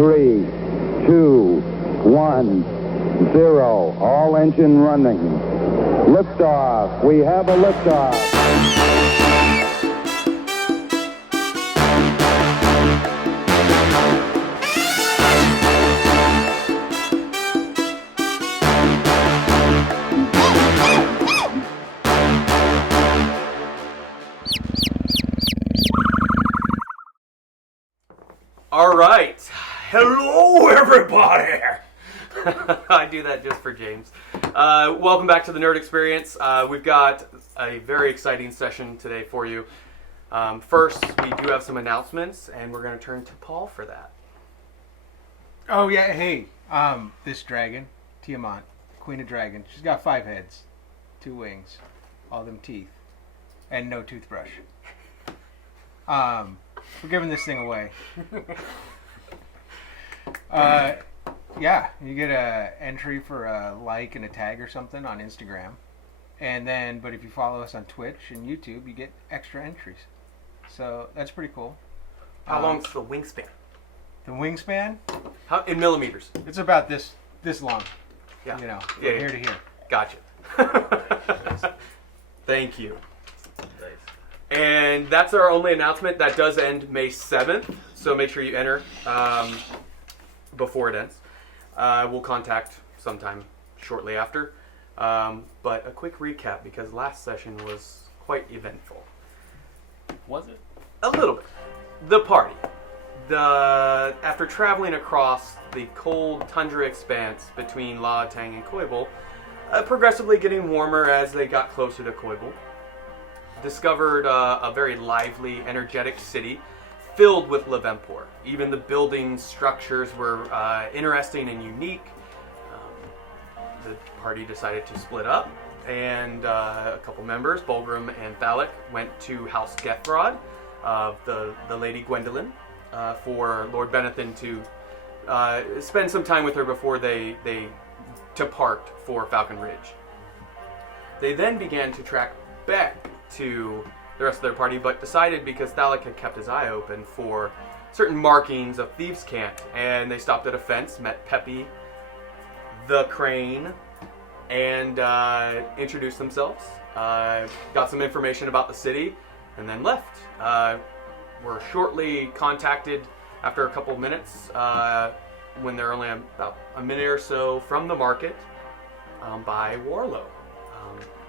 3, 2, 1, 0. All engine running. Liftoff. We have a liftoff. All right. Hello, everybody. I do that just for James. Welcome back to the Nerd Experience. We've got a very exciting session today for you. First, we do have some announcements, and we're going to turn to Paul for that. Oh, yeah. Hey, this dragon, Tiamat, Queen of Dragons, she's got 5 heads, 2 wings, all them teeth, and no toothbrush. We're giving this thing away. Yeah, you get a entry for a like and a tag or something on Instagram, and then, but if you follow us on Twitch and YouTube, you get extra entries. So that's pretty cool. How long's the wingspan? The wingspan? How in millimeters? It's about this long. Yeah. You know, from Yeah, here to here. Gotcha. Thank you. And that's our only announcement. That does end May 7th, so make sure you enter before it ends. We'll contact sometime shortly after. But a quick recap, because last session was quite eventful. Was it? A little bit. The party. After traveling across the cold tundra expanse between La Tang and Coibal, progressively getting warmer as they got closer to Coibal, discovered a very lively, energetic city filled with Levempor. Even the building structures were interesting and unique. The party decided to split up, and a couple members, Bulgrim and Thalic, went to House Gethrod of the Lady Gwendolyn for Lord Benethan to spend some time with her before they depart for Falcon Ridge. They then began to track back to the rest of their party, but decided, because Thalic had kept his eye open for certain markings of Thieves' Camp, and they stopped at a fence, met Peppy, the Crane, and introduced themselves, got some information about the city, and then left. Were shortly contacted after a couple of minutes, when they're only about a minute or so from the market, by Warlow.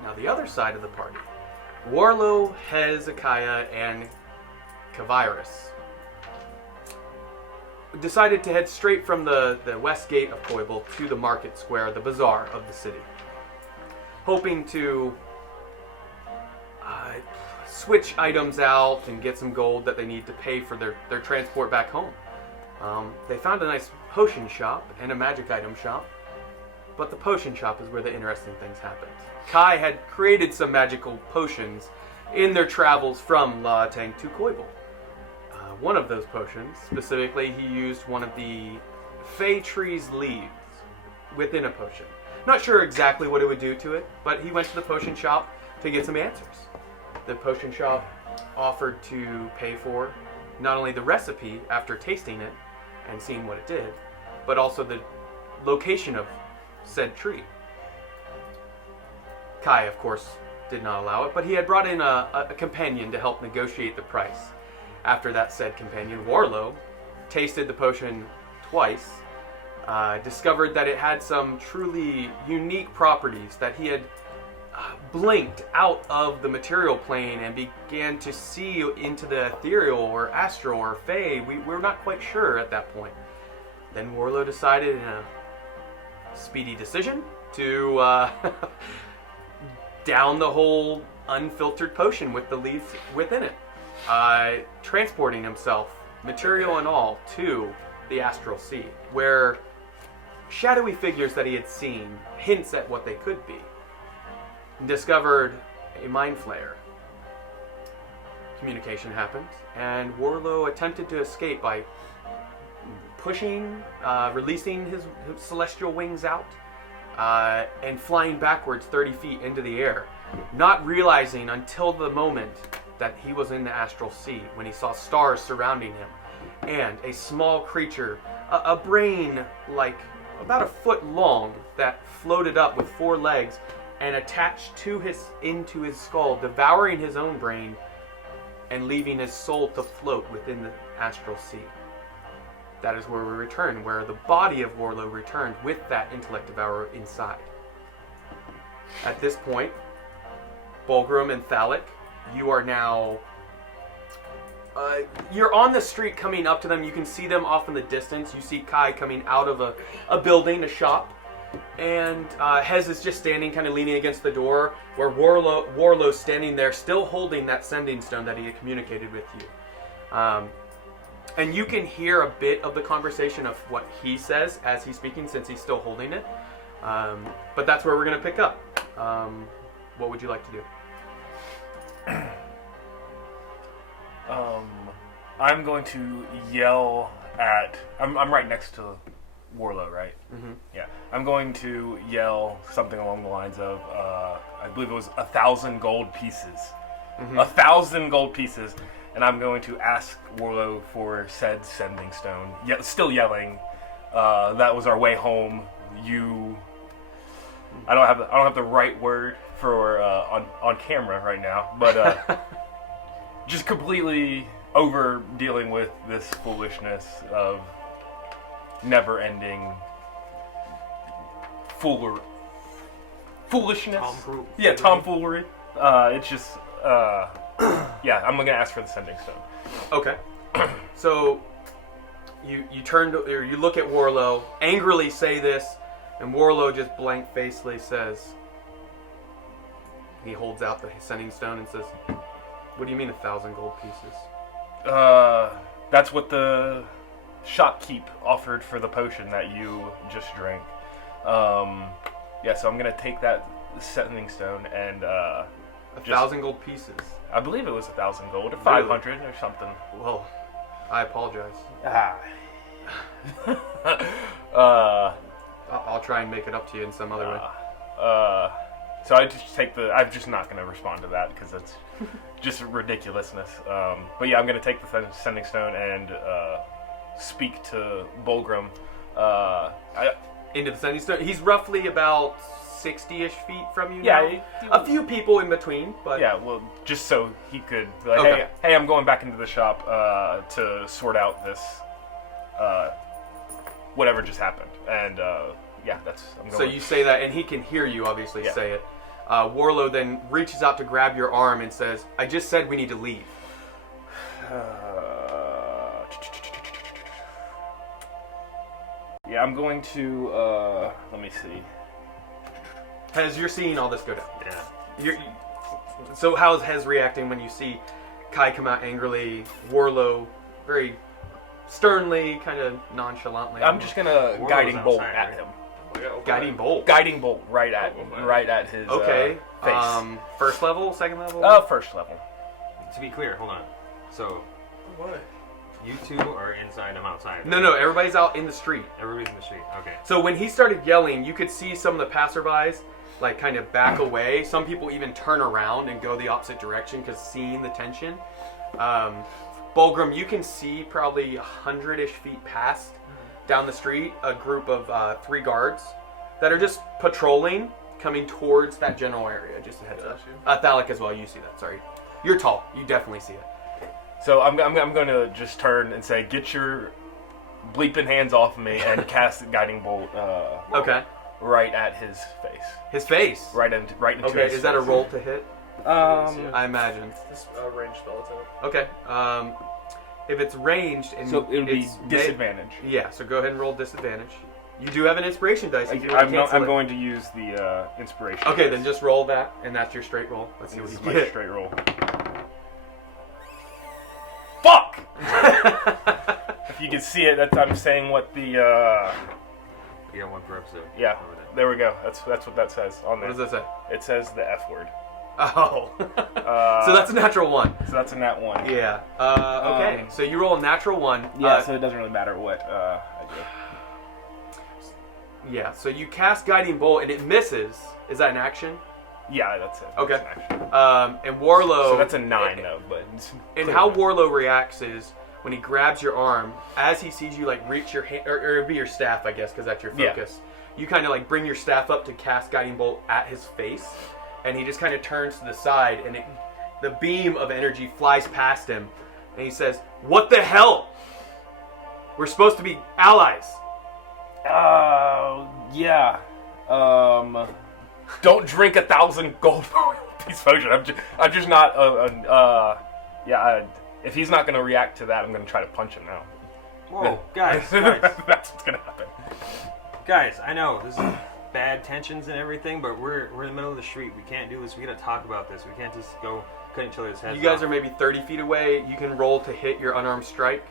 Now the other side of the party, Warlow, Hezekiah, and Kavirus decided to head straight from the west gate of Coibal to the market square, the bazaar of the city, hoping to switch items out and get some gold that they need to pay for their transport back home. They found a nice potion shop and a magic item shop, but the potion shop is where the interesting things happened. Kai had created some magical potions in their travels from La Tang to Coibal. One of those potions, specifically, he used one of the Fey Tree's leaves within a potion. Not sure exactly what it would do to it, but he went to the potion shop to get some answers. The potion shop offered to pay for not only the recipe after tasting it and seeing what it did, but also the location of said tree. Kai, of course, did not allow it, but he had brought in a companion to help negotiate the price. After that said companion, Warlow, tasted the potion twice, discovered that it had some truly unique properties, that he had blinked out of the material plane and began to see into the ethereal or astral or fey. We're not quite sure at that point. Then Warlow decided in a speedy decision to down the whole unfiltered potion with the leaves within it, transporting himself, material and all, to the astral sea, where shadowy figures that he had seen, hints at what they could be, discovered a mind flayer. Communication happened, and Warlow attempted to escape by releasing his celestial wings out, and flying backwards 30 feet into the air, not realizing until the moment that he was in the astral sea when he saw stars surrounding him and a small creature, a brain like about a foot long that floated up with 4 legs and attached into his skull, devouring his own brain and leaving his soul to float within the astral sea. That is where we return, where the body of Warlow returned with that intellect devourer inside. At this point, Bulgrim and Thalic, you are now... you're on the street coming up to them. You can see them off in the distance. You see Kai coming out of a building, a shop. And Hez is just standing, kind of leaning against the door, where Warlow's standing there, still holding that sending stone that he had communicated with you. And you can hear a bit of the conversation of what he says as he's speaking, since he's still holding it. But that's where we're going to pick up. What would you like to do? I'm going to yell at... I'm right next to Warlow, right? Mm-hmm. Yeah. I'm going to yell something along the lines of, I believe it was 1,000 gold pieces. Mm-hmm. 1,000 gold pieces. And I'm going to ask Warlow for said sending stone. Still yelling. That was our way home. I don't have the right word for on camera right now, but just completely over dealing with this foolishness of never-ending foolishness. Yeah, tomfoolery. It's just yeah. I'm gonna ask for the sending stone. Okay. So you turn to, or you look at Warlow, angrily say this, and Warlow just blank-facedly says, he holds out the sending stone and says, "What do you mean 1,000 gold pieces?" That's what the shopkeep offered for the potion that you just drank. Yeah, so I'm gonna take that sending stone and 1,000 gold pieces. I believe it was 1,000 gold, or 500 or something. Well, I apologize. I'll try and make it up to you in some other way. So I just take I'm just not going to respond to that because that's just ridiculousness. But yeah, I'm going to take the sending stone and speak to Bulgrim. Into the sending stone? He's roughly about 60-ish feet from you yeah, now. A few people in between, but... Yeah, well, just so he could be like, okay. hey, I'm going back into the shop to sort out this, whatever just happened. And, yeah, I'm going. So you say that, and he can hear you, obviously, say it. Warlow then reaches out to grab your arm and says, "I just said we need to leave." Yeah, I'm going to, let me see. Hez, you're seeing all this go down. Yeah. So how's Hez reacting when you see Kai come out angrily, Warlow very sternly, kind of nonchalantly? I'm just going to guiding bolt at him. Guiding bolt? Guiding bolt right at his face. First level, second level? First level. To be clear, hold on. So, What? you two are inside, I'm outside. No, everybody's out in the street. Everybody's in the street, okay. So when he started yelling, you could see some of the passerbys like kind of back away. Some people even turn around and go the opposite direction because seeing the tension. Bulgrim, you can see probably 100-ish feet past down the street a group of 3 guards that are just patrolling, coming towards that general area. Just a heads up. Thalic as well, you see that, sorry. You're tall, you definitely see it. So I'm going to just turn and say, "Get your bleeping hands off of me," and cast guiding bolt. Okay. Right at his face. His face? Right into his Okay, face. is that a roll to hit? I imagine. This range spell attack. Okay. If it's ranged and So it would be it's disadvantage. yeah, so go ahead and roll disadvantage. You do have an inspiration dice. If you I'm cancel it. going to use the inspiration. Okay, dice. then just roll that, and that's your straight roll. Let's see what This you is my get. straight roll. Fuck! If you can see it, I'm saying what the You got one per episode. yeah. There we go. That's what that says on there. What does that say? It says the F word. Oh. So that's a natural 1. So that's a nat 1. Yeah. Okay, so you roll a natural 1. Yeah. So it doesn't really matter what I do. Yeah, so you cast Guiding Bolt, and it misses. Is that an action? Yeah, that's it. Okay. That's an action. And Warlow... So that's a 9 though, but And how Warlow reacts is when he grabs your arm, as he sees you like reach your hand, or it'd be your staff, I guess, because that's your Yeah. focus. You kind of like bring your staff up to cast Guiding Bolt at his face, and he just kind of turns to the side, and the beam of energy flies past him, and he says, "What the hell? We're supposed to be allies." Yeah. Don't drink 1,000 gold piece potion. I'm just not. If he's not gonna react to that, I'm gonna try to punch him now. Whoa, guys. That's what's gonna happen. Guys, I know this is bad tensions and everything, but we're in the middle of the street. We can't do this. We gotta talk about this. We can't just go cut each other's heads You guys off. are maybe 30 feet away. You can roll to hit your unarmed strike.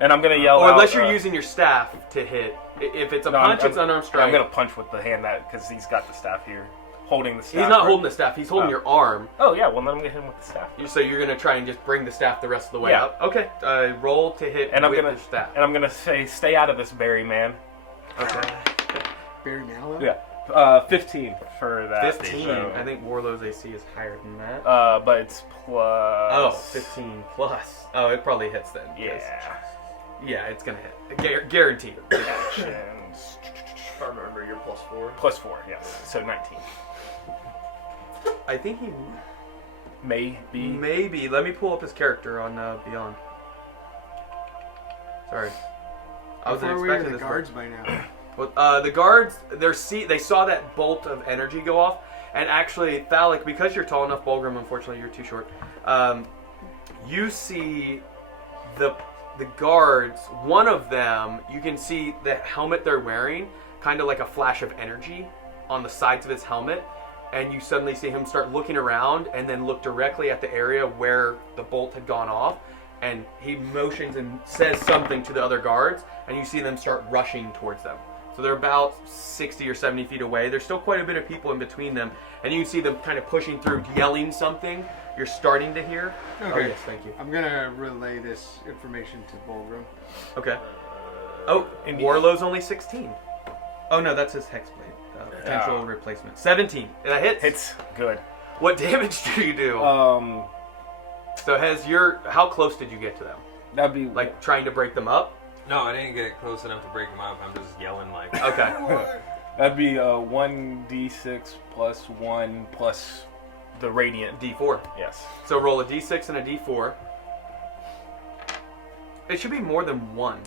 And I'm gonna yell Or out, unless you're using your staff to hit. If it's a punch, it's unarmed strike. I'm gonna punch with the hand because he's got the staff here, holding the staff. He's not holding the staff. He's holding your arm. Oh yeah, well then I'm gonna hit him with the staff. So you're gonna try and just bring the staff the rest of the way Yeah. up. Okay. Roll to hit And I'm with gonna your staff. and I'm gonna say, stay out of this, Barry man. Okay. Barry Manilow? Yeah. 15 for that. 15. So, I think Warlow's AC is higher than that. but it's plus. Oh, 15 plus. Oh, it probably hits then. 'cause- Yeah. Yeah, it's gonna hit. Guaranteed. Actions. If I remember, you're +4. Plus 4, yes. So 19. I think he Maybe. maybe. Let me pull up his character on Beyond. Sorry. I wasn't Where were expecting the this. guards by now? Well, the guards, they saw that bolt of energy go off, and actually, Thalic, because you're tall enough, Bulgrim, unfortunately, you're too short. You see the guards. One of them, you can see the helmet they're wearing, kind of like a flash of energy on the sides of his helmet, and you suddenly see him start looking around, and then look directly at the area where the bolt had gone off, and he motions and says something to the other guards, and you see them start rushing towards them. So they're about 60 or 70 feet away. There's still quite a bit of people in between them. And you can see them kind of pushing through, yelling something. You're starting to hear. Okay. Oh, yes, thank you. I'm gonna relay this information to Bulgrim. Okay. Oh, Warlow's only 16. Oh, no, that's his Hexblade. Potential replacement. 17. That hits. It's good. What damage do you do? So how close did you get to them? That'd be Like, trying to break them up? No, I didn't get close enough to break them up. I'm just yelling like. Okay. That'd be 1d6 plus 1 plus the radiant. D4. Yes. So roll a D6 and a D4. It should be more than 1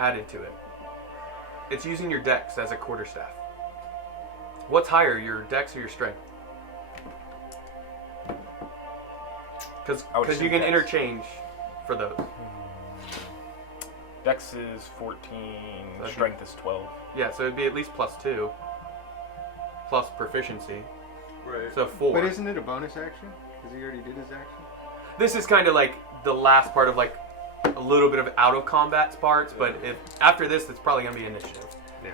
added to it. It's using your dex as a quarterstaff. What's higher, your dex or your strength? Because I would you assume can dex. interchange for those. Dex is 14. Strength is 12. Yeah, so it'd be at least +2. Plus proficiency. Right. So 4. But isn't it a bonus action? Because he already did his action? This is kind of like the last part of like a little bit of out of combat parts, but if after this, it's probably gonna be initiative. Yeah.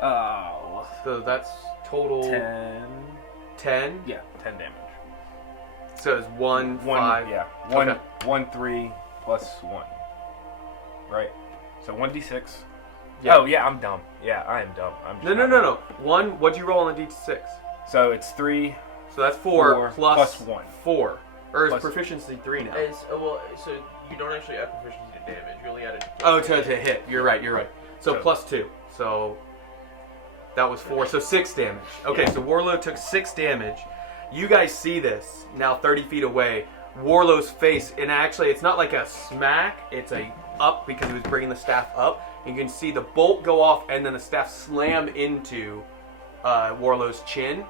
Oh. So that's total 10. 10. Yeah, 10 damage. So it's 1, 5. Yeah. Okay. 1, 3 plus 1. Right. So 1d6. Yeah. Oh, yeah, I'm dumb. Yeah, I am dumb. I'm just No. 1. What'd you roll on a d6? So it's 3. So that's 4 4 plus plus 1. 4. Or is Plus- proficiency 3 now? So you don't actually add proficiency to damage. You only add it. Oh, to hit. You're right. So So- plus 2. So that was 4. So 6 damage. Okay, so Warlow took 6 damage. You guys see this now 30 feet away. Warlow's face, and actually it's not like a smack, it's a up because he was bringing the staff up. You can see the bolt go off and then the staff slam into Warlow's chin.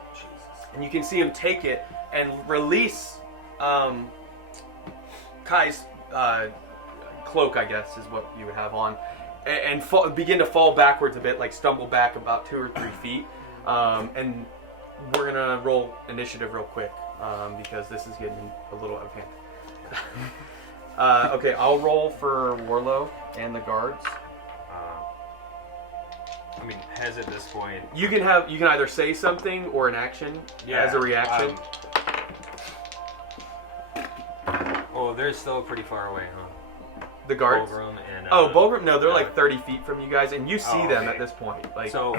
And you can see him take it and release Kai's cloak, I guess is what you would have on, and begin to fall backwards a bit, like stumble back about 2 or 3 feet. And we're gonna roll initiative real quick because this is getting a little out of hand. Okay, I'll roll for Warlow and the guards. I mean, Hez at this point. You can either say something or an action as a reaction. Oh, they're still pretty far away, huh? The guards. Bulgrim and. Bulgrim, no, they're like 30 feet from you guys, and you see them okay. at this point. Like, So,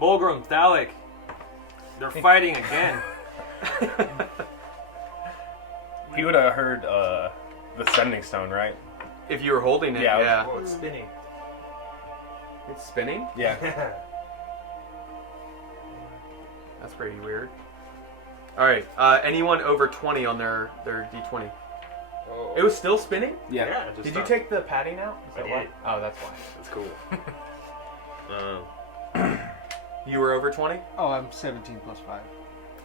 Bulgrim, Thalic, they're fighting again. He would have heard the sending stone, right? If you were holding it, Yeah. yeah. Oh, it's spinning. It's spinning? Yeah. That's pretty weird. Alright, anyone over 20 on their D20? Oh. It was still spinning? Yeah. Yeah. Just Did you stopped. take the padding out? Is I that why? did. Oh, that's why. That's cool. You were over 20? Oh, I'm 17 plus 5.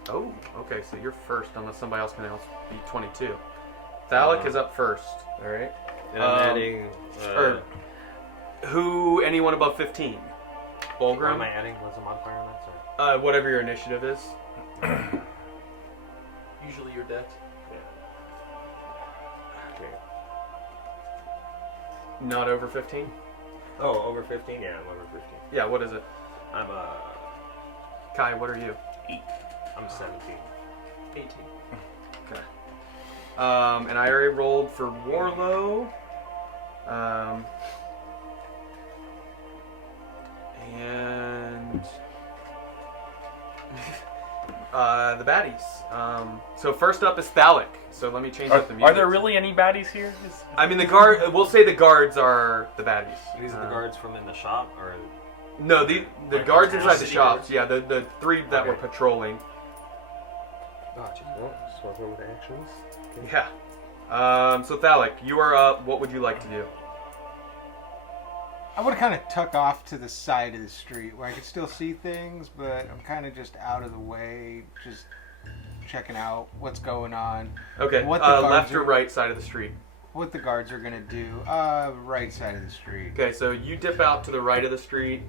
Oh, okay, so you're first unless somebody else can be 22. Thalic is up first, alright? And I'm adding. Or anyone above 15? What Bulgrim? am I adding? What's the modifier on that? Sorry. Whatever your initiative is. Usually your dex. Okay. Not over 15? Oh, over 15? Yeah, I'm over 15. Yeah, what is it? I'm Kai, what are you? I'm 17. 18. Okay. And I already rolled for Warlow. And the baddies. So first up is Thalic. So let me change up the music. Are there really any baddies here? I mean, the guard. We'll say the guards are the baddies. These are the guards from in the shop, or No, the Like guards the inside the security shops. Yeah, the three that Okay. were patrolling. gotcha. Well, swap over to actions. Okay. Yeah. So Thalic, you are up. What would you like to do? I would kind of tuck off to the side of the street where I could still see things, but I'm kind of just out of the way, just checking out what's going on, Okay. What the guards Left or are- right side of the street. what the guards are gonna do. Right side of the street. Okay, so you dip out to the right of the street.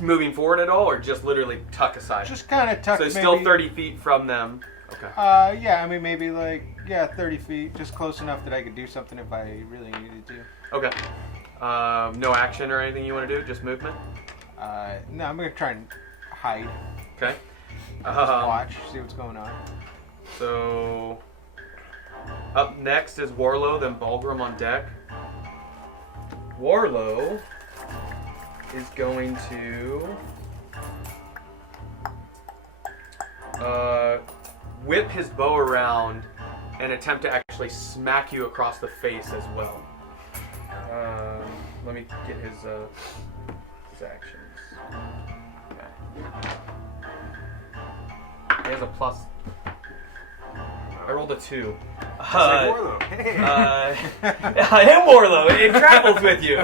Moving forward at all, or just literally tuck aside? Just kind of tuck. So maybe, still 30 feet from them. Okay. Yeah, I mean maybe 30 feet, just close enough that I could do something if I really needed to. Okay. No action or anything you want to do, just movement? No, I'm gonna try and hide, Okay. just watch, see what's going on. So, up next is Warlow, then Bulgrim on deck. Warlow is going to whip his bow around and attempt to actually smack you across the face as well. Let me get his actions. Okay. He has a plus. I rolled a 2. Say Warlow. Hey. I am Warlow. It travels with you.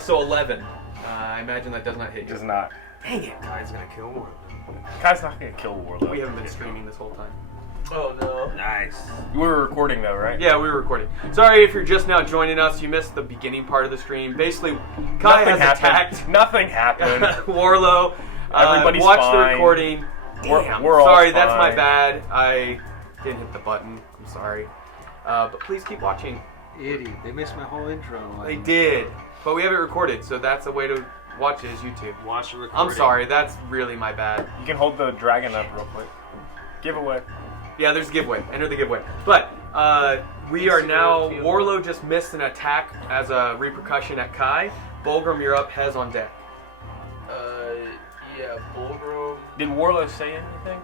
So 11. I imagine that does not hit you. Does not. Dang it. Guy's gonna kill Warlow. Kai's not gonna kill Warlow. We haven't been streaming this whole time. Oh no. Nice. You were recording though, right? Yeah, we were recording. Sorry if you're just now joining us. You missed the beginning part of the stream. Basically, Kai has attacked Nothing happened. Warlow. Everybody's watch the fine. recording. We're- Damn. we're all sorry, that's my fine. bad. I didn't hit the button. I'm sorry. But please keep watching. Idiot, they missed my whole intro. They did. But we have it recorded, so that's a way to watch it is YouTube. Watch the recording. I'm sorry, that's really my bad. You can hold the dragon up real quick. Giveaway. Yeah, there's a giveaway. Enter the giveaway. But we are now. Warlow just missed an attack as a repercussion at Kai. Bulgrim, you're up. Hez on deck. Yeah, Bulgrim. Did Warlow say anything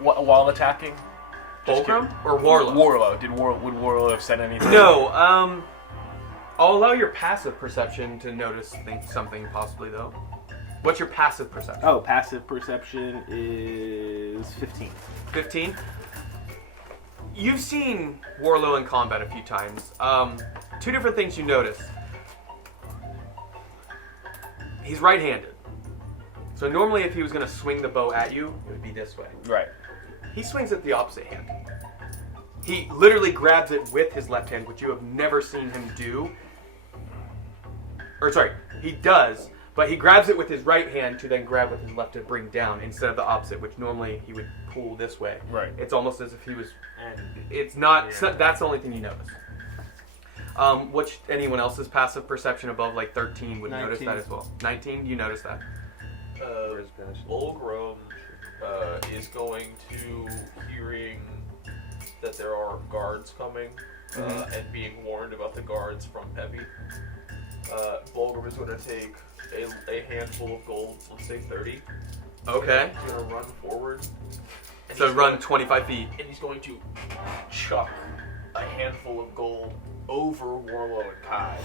While attacking? Just Bulgrim kidding. or Warlow? Warlow. Would Warlow have said anything? No. I'll allow your passive perception to notice something possibly though. What's your passive perception? Oh, passive perception is 15. 15. You've seen Warlow in combat a few times. Two different things you notice. He's right-handed. So normally if he was going to swing the bow at you, it would be this way. Right. He swings it the opposite hand. He literally grabs it with his left hand, which you have never seen him do. Or sorry, he does, but he grabs it with his right hand to then grab with his left to bring down instead of the opposite, which normally he would pull this way. Right. It's almost as if he was. And It's not. Yeah. It's not that's the only thing you notice. Which anyone else's passive perception above like 13 would notice 19. that as well. 19, you notice that. where's Bash? Bulgrim is going to, hearing that there are guards coming and being warned about the guards from Peppy, Bulgrim is going to take a handful of gold, let's say 30. Okay. He's going to run forward and So he's run going- 25 feet. And he's going to chuck a handful of gold over Warlow and Kai.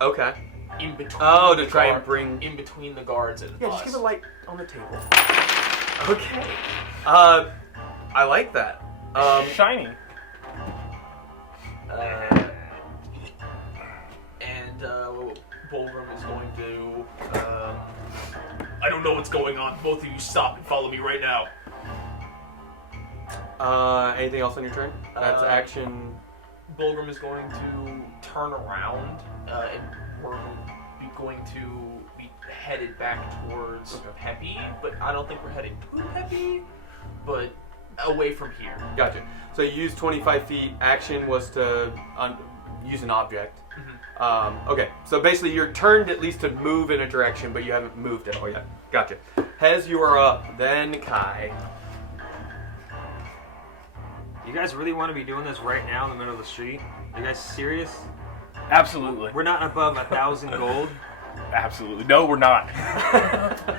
Okay. In between. Oh, to the try and guard- bring- in between the guards and Yeah, us. just keep a light on the table. Okay. I like that. Shiny. And Bulgrim is going to. I don't know what's going on. Both of you stop and follow me right now. Anything else on your turn? That's action. Bulgrim is going to turn around, and we're going to be headed back towards Peppy, but I don't think we're heading to Peppy, but away from here. Gotcha. So you used 25 feet. Action was to use an object. Okay, so basically you're turned at least to move in a direction, but you haven't moved at all yet. Gotcha. Hez, you are up. Then Kai. You guys really want to be doing this right now in the middle of the street? Are you guys serious? Absolutely. We're not above 1,000 gold. Absolutely. No, we're not.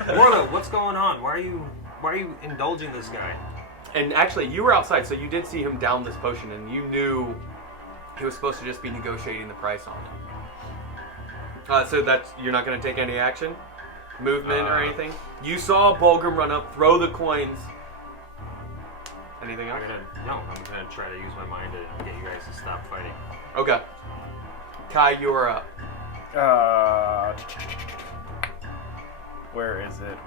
Warlow, what's going on? Why are you indulging this guy? And actually, you were outside, so you did see him down this potion, and you knew he was supposed to just be negotiating the price on it. So that's you're not going to take any action, movement or anything. You saw Bulgrim run up, throw the coins. Anything else? I'm gonna try to use my mind to get you guys to stop fighting. Okay. Kai, you are up. Where is it?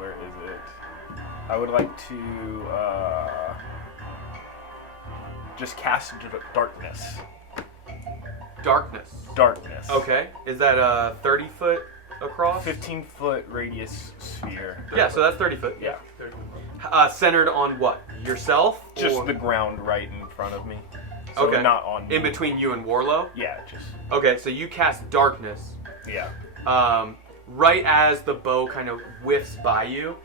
I would like to just cast darkness. Darkness. Okay. Is that a 30-foot across? 15-foot radius sphere. Yeah, so that's 30 foot. Yeah. Centered on what? Yourself? Just or- the ground right in front of me. So Okay. not on me. In between you and Warlow? Yeah, just. Okay, so you cast darkness. Yeah. Right as the bow kind of whiffs by you,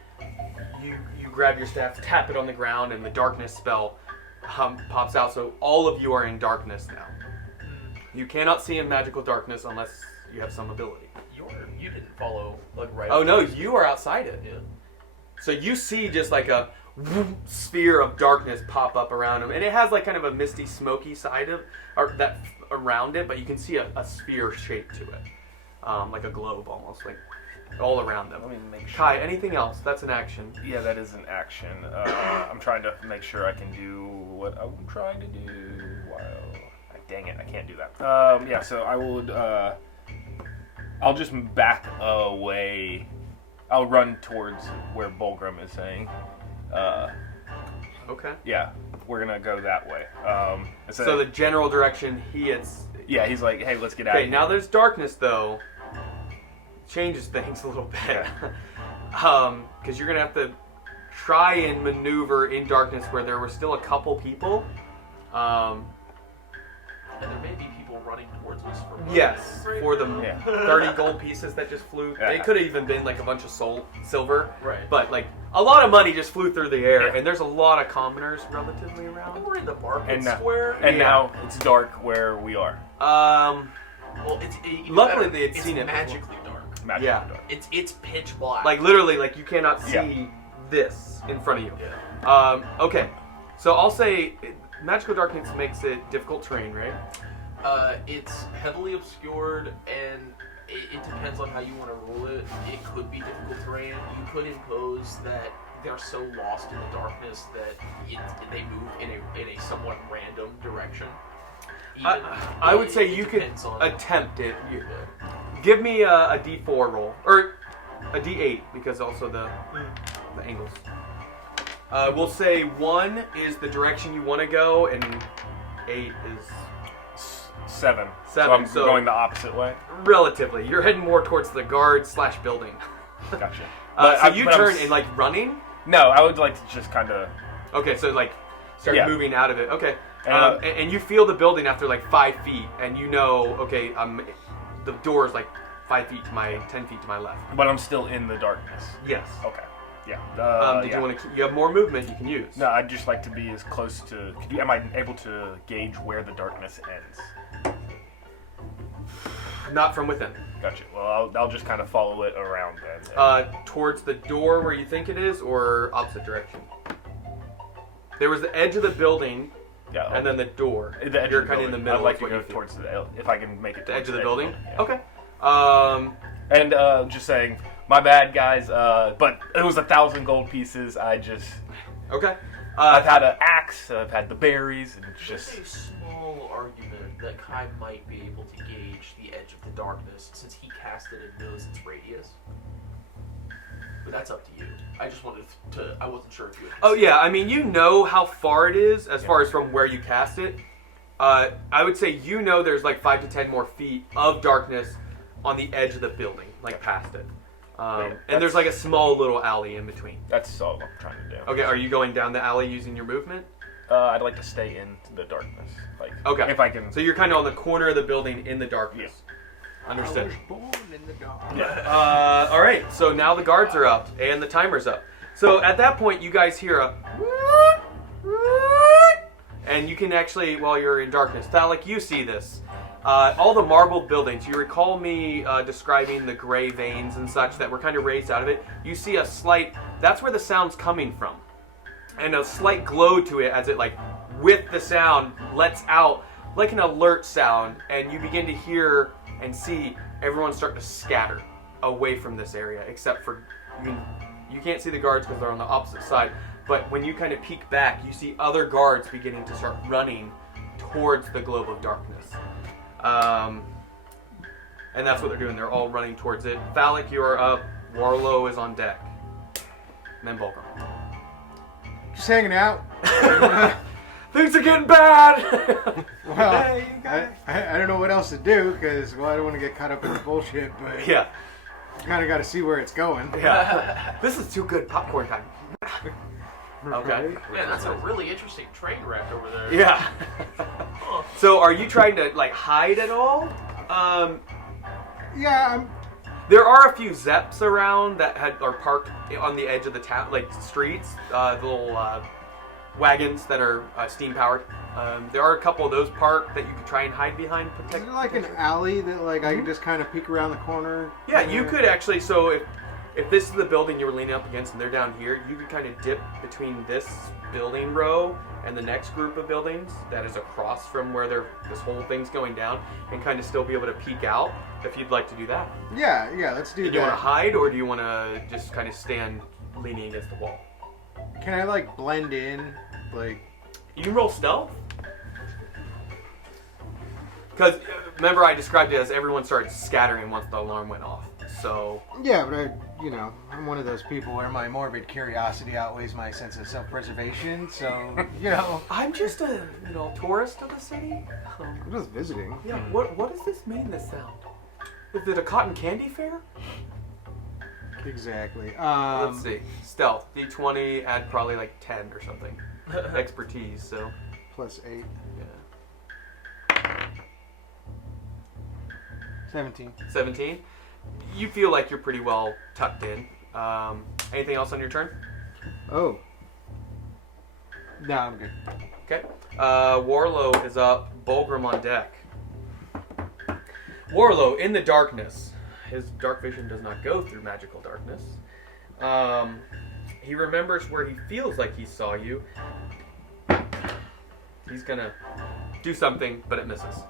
you grab your staff, tap it on the ground, and the darkness spell pops out. So all of you are in darkness now. You cannot see in magical darkness unless you have some ability. You didn't follow like right. Oh no, after. you are outside it. Yeah. So you see just like a sphere of darkness pop up around him, and it has like kind of a misty, smoky side of or that around it, but you can see a sphere shape to it, like a globe almost, like all around them. Let me make sure. Kai, anything else? That's an action. Yeah, that is an action. I'm trying to make sure I can do what I'm trying to do while. Dang it, I can't do that. Yeah, so I would. I'll just back away. I'll run towards where Bulgrim is saying. Okay. Yeah, we're gonna go that way. So the general direction yeah, he's like, hey, let's get out. Okay, of now here. there's darkness though. Changes things a little bit. Yeah. Because you're gonna have to try and maneuver in darkness where there were still a couple people. And there may be people running towards us for money Yes, right for now. the Yeah. 30 gold pieces that just flew. Yeah. It could have even been like a bunch of silver. Right. But like a lot of money just flew through the air, Yeah. and there's a lot of commoners relatively around. And we're in the market And now- square. And Yeah. now it's dark where we are. Well, it's even Luckily better. they had It's seen it before. magically dark. Magically Yeah. dark. It's pitch black. Like literally, like you cannot see Yeah. this in front of you. Yeah. Okay, so I'll say magical darkness makes it difficult terrain, right? It's heavily obscured, and it depends on how you want to rule it. It could be difficult terrain. You could impose that they're so lost in the darkness that they move in a somewhat random direction. I would say you could depends on- attempt it. Give me a D4 roll, or a D8, because also the angles. We'll say 1 is the direction you want to go, and 8 is 7. Seven, So so- I'm going the opposite way. relatively. You're heading more towards the guard/building. Gotcha. So you turn and like running. No, I would like to just kind of. Okay, so like start Yeah. moving out of it. Okay, And- and you feel the building after like 5 feet, and you know, okay, the door is like 5 feet to my 10 feet to my left. But I'm still in the darkness. Yes. Okay. Yeah. Did yeah. you want to? You have more movement you can use. No, I'd just like to be as close to. Am I able to gauge where the darkness ends? Not from within. Gotcha. Well, I'll just kind of follow it around then. Towards the door where you think it is, or opposite direction. There was the edge of the building, Yeah. and then the door. The edge You're of the kind of in the building. middle. I'd like is to what go you feel. towards if I can make it. The edge towards of the building. Yeah. Okay. And just saying, my bad, guys. But it was 1,000 gold pieces. Okay. I've had an axe. I've had the berries, and it's There's just. a small argument that Kai might be able to gauge the edge of the darkness since he cast it and knows its radius. But that's up to you. I just wanted to. I wasn't sure if you. Oh yeah, I mean, you know how far it is as far as from where you cast it. I would say there's like 5 to 10 more feet of darkness on the edge of the building, like past it. And there's like a small little alley in between. That's all I'm trying to do. Okay, are you going down the alley using your movement? I'd like to stay in the darkness. Okay. If I can. So you're kind of on the corner of the building in the darkness. Understood. I was born in the dark. All right, so now the guards are up and the timer's up. So at that point, you guys hear a and you can actually, while you're in darkness, Thalik, you see this. All the marbled buildings. You recall me describing the gray veins and such that were kind of raised out of it. You see a slight. That's where the sound's coming from, and a slight glow to it as it with the sound lets out like an alert sound, and you begin to hear and see everyone start to scatter away from this area, except for you can't see the guards because they're on the opposite side. But when you kind of peek back, you see other guards beginning to start running towards the globe of darkness. And that's what they're doing. They're all running towards it. Thalik, you are up. Warlow is on deck. And then Bulgrim. Just hanging out. Things are getting bad! Well, Hey, you guys. I don't know what else to do because, I don't want to get caught up in the bullshit, but Yeah. kind of got to see where it's going. Yeah. This is too good popcorn time. Okay. Man, that's a really interesting train wreck over there. Yeah. So are you trying to hide at all? Yeah, There are a few Zeps around that are parked on the edge of the town, streets, the little wagons that are steam powered. There are a couple of those parked that you could try and hide behind. is there like an alley that I can just kind of peek around the corner? Yeah, you could actually. So if this is the building you were leaning up against and they're down here, you could kind of dip between this building row and the next group of buildings that is across from where this whole thing's going down, and kind of still be able to peek out if you'd like to do that. Yeah, let's do Do that. you want to hide, or do you want to just kind of stand leaning against the wall? Can I blend in? You can roll stealth. Because remember, I described it as everyone started scattering once the alarm went off. So Yeah, but I'm one of those people where my morbid curiosity outweighs my sense of self-preservation. So I'm just a tourist of the city. I'm just visiting. Yeah. What does this mean? This sound? Is it a cotton candy fair? Exactly. Let's see. Stealth. D20. Add probably 10 or something. Expertise. So. +8. Yeah. 17. 17. You feel like you're pretty well tucked in. Anything else on your turn? Oh. No, I'm good. Okay. Warlow is up. Bulgrim on deck. Warlow, in the darkness. His dark vision does not go through magical darkness. He remembers where he feels like he saw you. He's gonna do something, but it misses.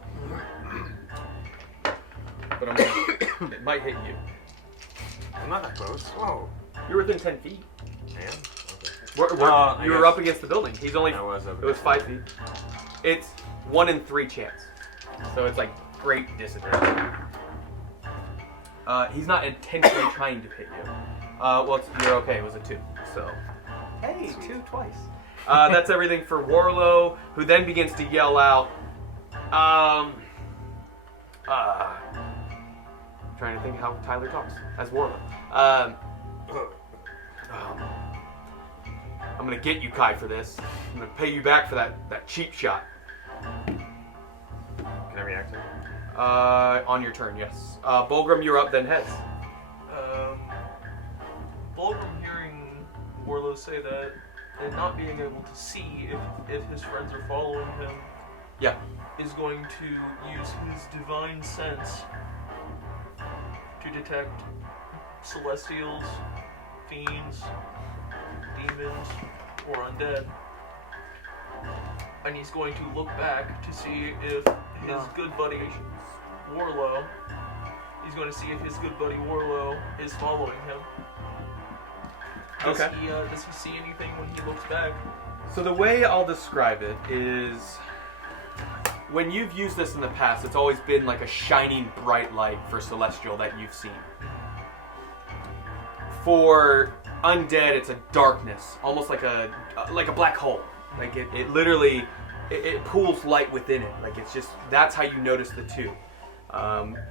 But it might hit you. I'm not that close. Whoa. You're within 10 feet. Man. Okay. You were up against the building. He's only. I was up It was against 5 feet. It's 1 in 3 chance. So it's great disadvantage. He's not intentionally trying to hit you. You're okay. It was a 2. So. Hey, 2 twice. That's everything for Warlow, who then begins to yell out. Trying to think how Tyler talks as Warlow. I'm gonna get you, Kai, for this. I'm gonna pay you back for that cheap shot. Can I react to it? On your turn, yes. Bulgrim, you're up, then Hez. Bulgrim hearing Warlow say that and not being able to see if his friends are following him, Yeah. is going to use his divine sense to detect celestials, fiends, demons, or undead. and he's going to look back to see if his good buddy Warlow. He's going to see if his good buddy Warlow is following him. Does he see anything when he looks back? So the way I'll describe it is, when you've used this in the past, it's always been like a shining bright light for Celestial that you've seen. For Undead, it's a darkness, almost like a black hole. Like it literally, it pools light within it. Like it's just, that's how you notice the two.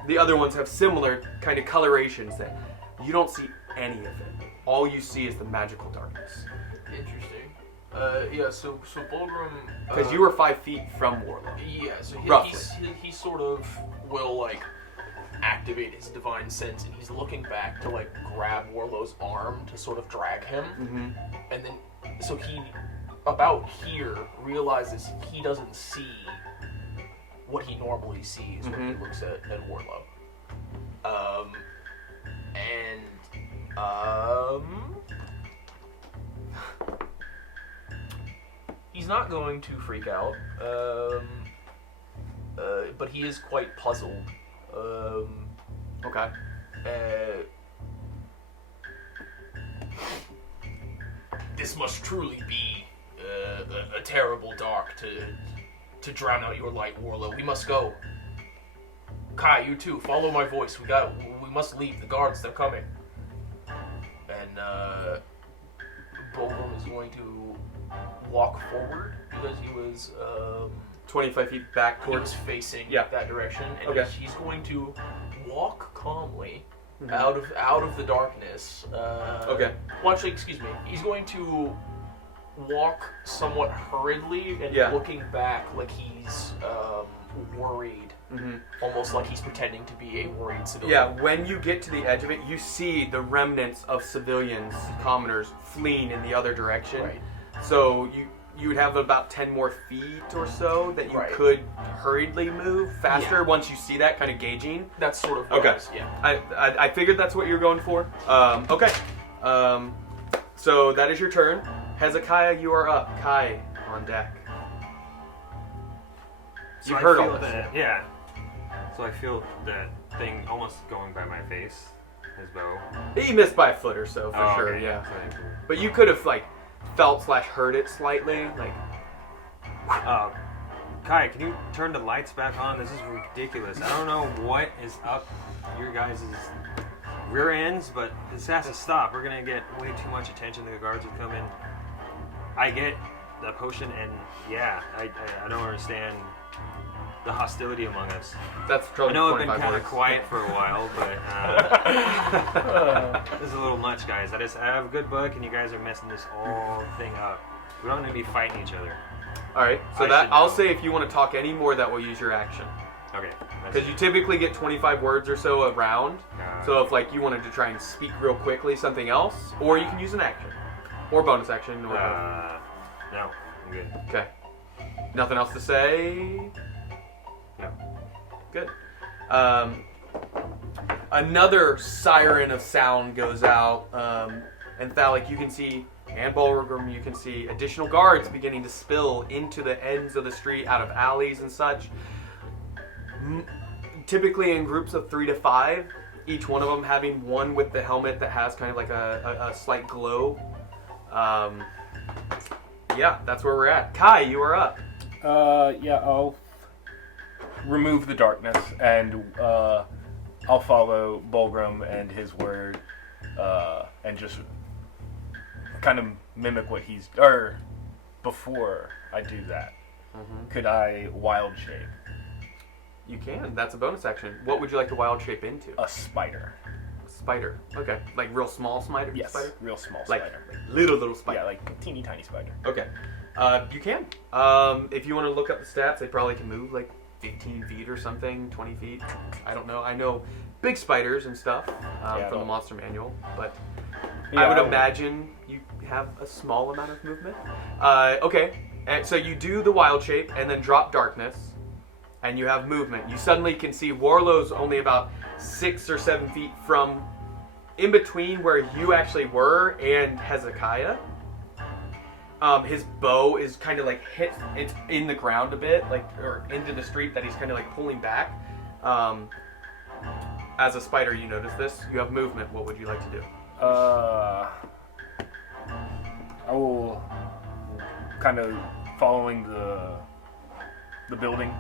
The other ones have similar kind of colorations that you don't see any of it. All you see is the magical darkness. Interesting. So Bulgrim... Because you were 5 feet from Warlow. Yeah, so he sort of will, like, activate his divine sense, and he's looking back to, like, grab Warlow's arm to sort of drag him. Mm-hmm. And then, so he, about here, realizes he doesn't see what he normally sees when he looks at Warlow. He's not going to freak out, but he is quite puzzled. Okay. This must truly be a terrible dark to drown out your light, Warlow. We must go. Kai, you too. Follow my voice. We must leave. The guards, they're coming. And Bulgrim is going to walk forward because he was 25 feet back he was towards... facing Yeah. that direction, and Okay. he's going to walk calmly out of the darkness. Okay. Well, actually, excuse me. He's going to walk somewhat hurriedly and looking back like he's worried. Almost like he's pretending to be a worried civilian. Yeah, when you get to the edge of it, you see the remnants of civilians, commoners, fleeing in the other direction. Right. So you would have about 10 more feet or so that you could hurriedly move faster once you see that, kind of gauging. That's sort of what it is, yeah. I figured that's what you were going for. Okay. So that is your turn. Hezekiah, you are up. Kai, on deck. You've heard all this. Yeah. So I feel that thing almost going by my face, his bow. He missed by a foot or so, for sure, okay. yeah. So, But you could have, like, felt/heard it slightly, like... Kai, can you turn the lights back on? This is ridiculous. I don't know what is up your guys' rear ends, but this has to stop. We're gonna get way too much attention. The guards will come in. I get the potion, and yeah, I don't understand the hostility among us. That's probably I know I've been 25 kind of words. quiet for a while, but this is a little much, guys. I have a good book, and you guys are messing this whole thing up. We don't need to be fighting each other. All right, so I'll say if you want to talk any more, that will use your action. Okay. Because you typically get 25 words or so a round. So if like you wanted to try and speak real quickly something else, or you can use an action, or bonus action, or no, I'm good. Okay. Nothing else to say? No. Good. Another siren of sound goes out, and Thalic, you can see, and Bulgrim, you can see additional guards beginning to spill into the ends of the street, out of alleys and such. Typically in groups of 3 to 5, each one of them having one with the helmet that has kind of like a slight glow. Yeah, that's where we're at. Kai, you are up. Yeah, I'll remove the darkness, and I'll follow Bulgrim and his word, and just kind of mimic what he's... Or, before I do that, could I wild shape? You can. That's a bonus action. What would you like to wild shape into? A spider. Spider. Okay. Like real small spider? Yes, Spider? real small Like spider. little spider. Yeah, like teeny tiny spider. Okay. You can. If you want to look up the stats, they probably can move like 15 feet or something, 20 feet. I don't know. I know big spiders and stuff from the monster manual, but I would imagine you have a small amount of movement. Okay. And so you do the wild shape and then drop darkness, and you have movement. You suddenly can see Warlow's only about 6 or 7 feet from in between where you actually were and Hezekiah. His bow is kind of like it's in the ground a bit, like or into the street that he's kind of like pulling back. As a spider, you notice this. You have movement. What would you like to do? I will kind of following the building,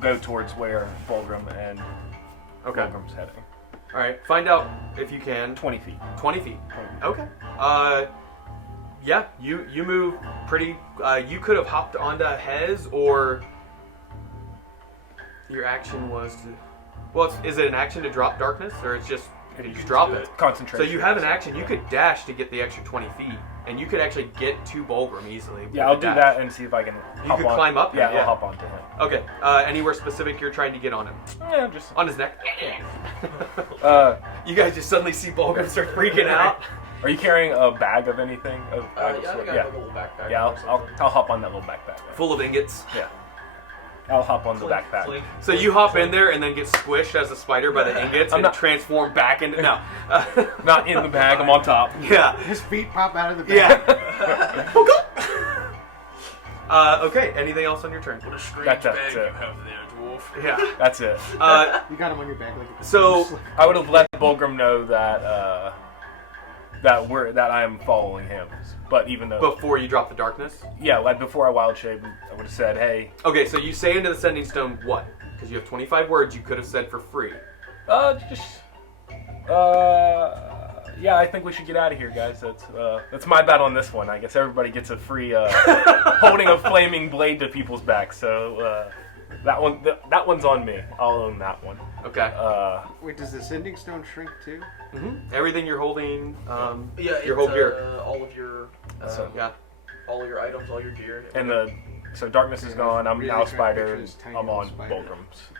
go towards where Fulgrim and Fulgrim's heading. All right. Find out if you can. 20 feet. 20 feet. Okay. Yeah. You move pretty. You could have hopped onto Hez, or your action was to. Well, is it an action to drop darkness, or it's just you just drop it? Concentration. So you have an action. You could dash to get the extra 20 feet, and you could actually get to Bulgrim easily. Yeah, I'll do that and see if I can. You could climb up. Yeah, I'll hop onto him. Okay. Anywhere specific you're trying to get on him? Yeah, just On his neck. You guys just suddenly see Bulgrim start freaking out. Are you carrying a bag of anything? Yeah, I got a little backpack. Yeah, I'll hop on that little backpack. Full of ingots. Yeah. I'll hop on the backpack. Clink. So you hop in there and then get squished as a spider by the ingots and transform back into no. Not in the bag. I'm on top. Yeah. His feet pop out of the bag. Yeah. Okay. Anything else on your turn? What a strange That's bag it. you have there, dwarf. Yeah. That's it. You got him on your back like a So I would have let Bulgrim know that that I am following him. But even though before you drop the darkness. yeah, like before I wild shape, I would have said, "Hey, Okay. So you say into the sending stone what? Because you have 25 words. You could have said for free. yeah, I think we should get out of here, guys. That's my bet on this one. I guess everybody gets a free holding a flaming blade to people's backs. So that one's on me. I'll own that one. Okay. Wait, does the sending stone shrink too? Everything you're holding. Yeah, your whole gear. all of your Yeah. all of your items, all your gear. And so darkness is gone. I'm Really now trying to spider. picture And this tiny I'm little on spider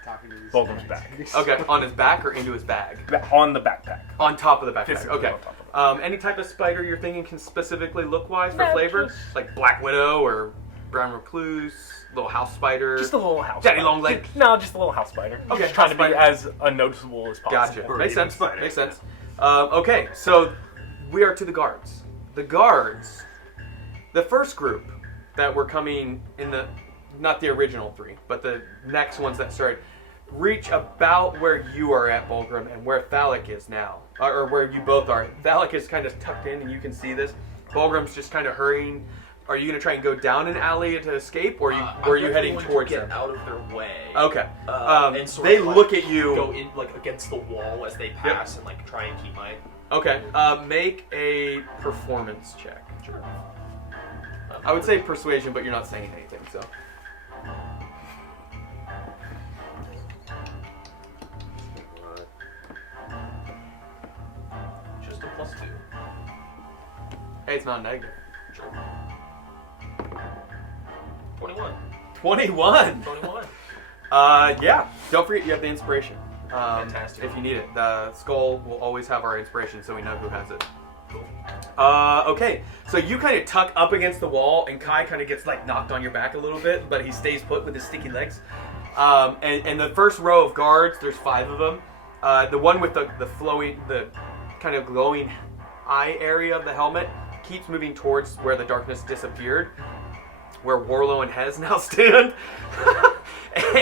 talking to these Bulgrim's guys. back. Okay. On his back or into his bag? On the backpack. On top of the backpack. Physically Okay. on top of Any type of spider you're thinking can specifically look-wise for No, flavor? just- Like Black Widow or Brown Recluse, little house spider? Just a little house. Daddy spider. long leg? No, just a little house spider. Okay, Just trying house to be spider. as unnoticeable as possible. Gotcha. Makes sense. spider. Makes sense. Okay, so we are to the guards. The guards, the first group that were coming in the, not the original three, but the next ones that started, reach about where you are at, Bulgrim, and where Thalic is now, or where you both are. Thalic is kind of tucked in, and you can see this. Bulgrim's just kind of hurrying. Are you going to try and go down an alley to escape, or are you heading towards to them? get out of their way? Okay. And sort They of, like, look at you. Go in like against the wall as they pass and like try and keep my. Okay. Make a performance check. Sure. I would say persuasion, but you're not saying anything, so. Just a +2. Hey, it's not negative. Sure. 21. 21. 21. Yeah. Don't forget you have the inspiration. Fantastic. If you need it. The skull will always have our inspiration, so we know who has it. Cool. Okay. So you kind of tuck up against the wall, and Kai kind of gets like knocked on your back a little bit, but he stays put with his sticky legs. And the first row of guards, there's 5 of them. The one with the flowing, the kind of glowing eye area of the helmet keeps moving towards where the darkness disappeared, where Warlow and Hez now stand,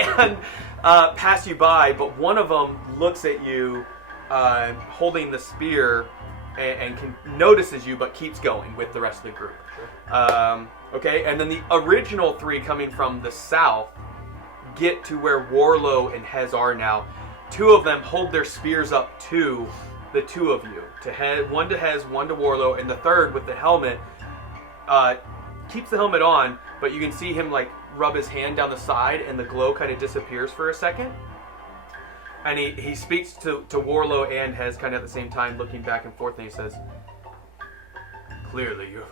and pass you by. But one of them looks at you, holding the spear, and notices you, but keeps going with the rest of the group. Sure. Okay, and then the original 3 coming from the south get to where Warlow and Hez are now. 2 of them hold their spears up to the 2 of you. One to Hez, one to Warlow, and the third with the helmet keeps the helmet on, but you can see him like rub his hand down the side, and the glow kind of disappears for a second. And he speaks to Warlow and Hez kind of at the same time, looking back and forth, and he says, "Clearly you're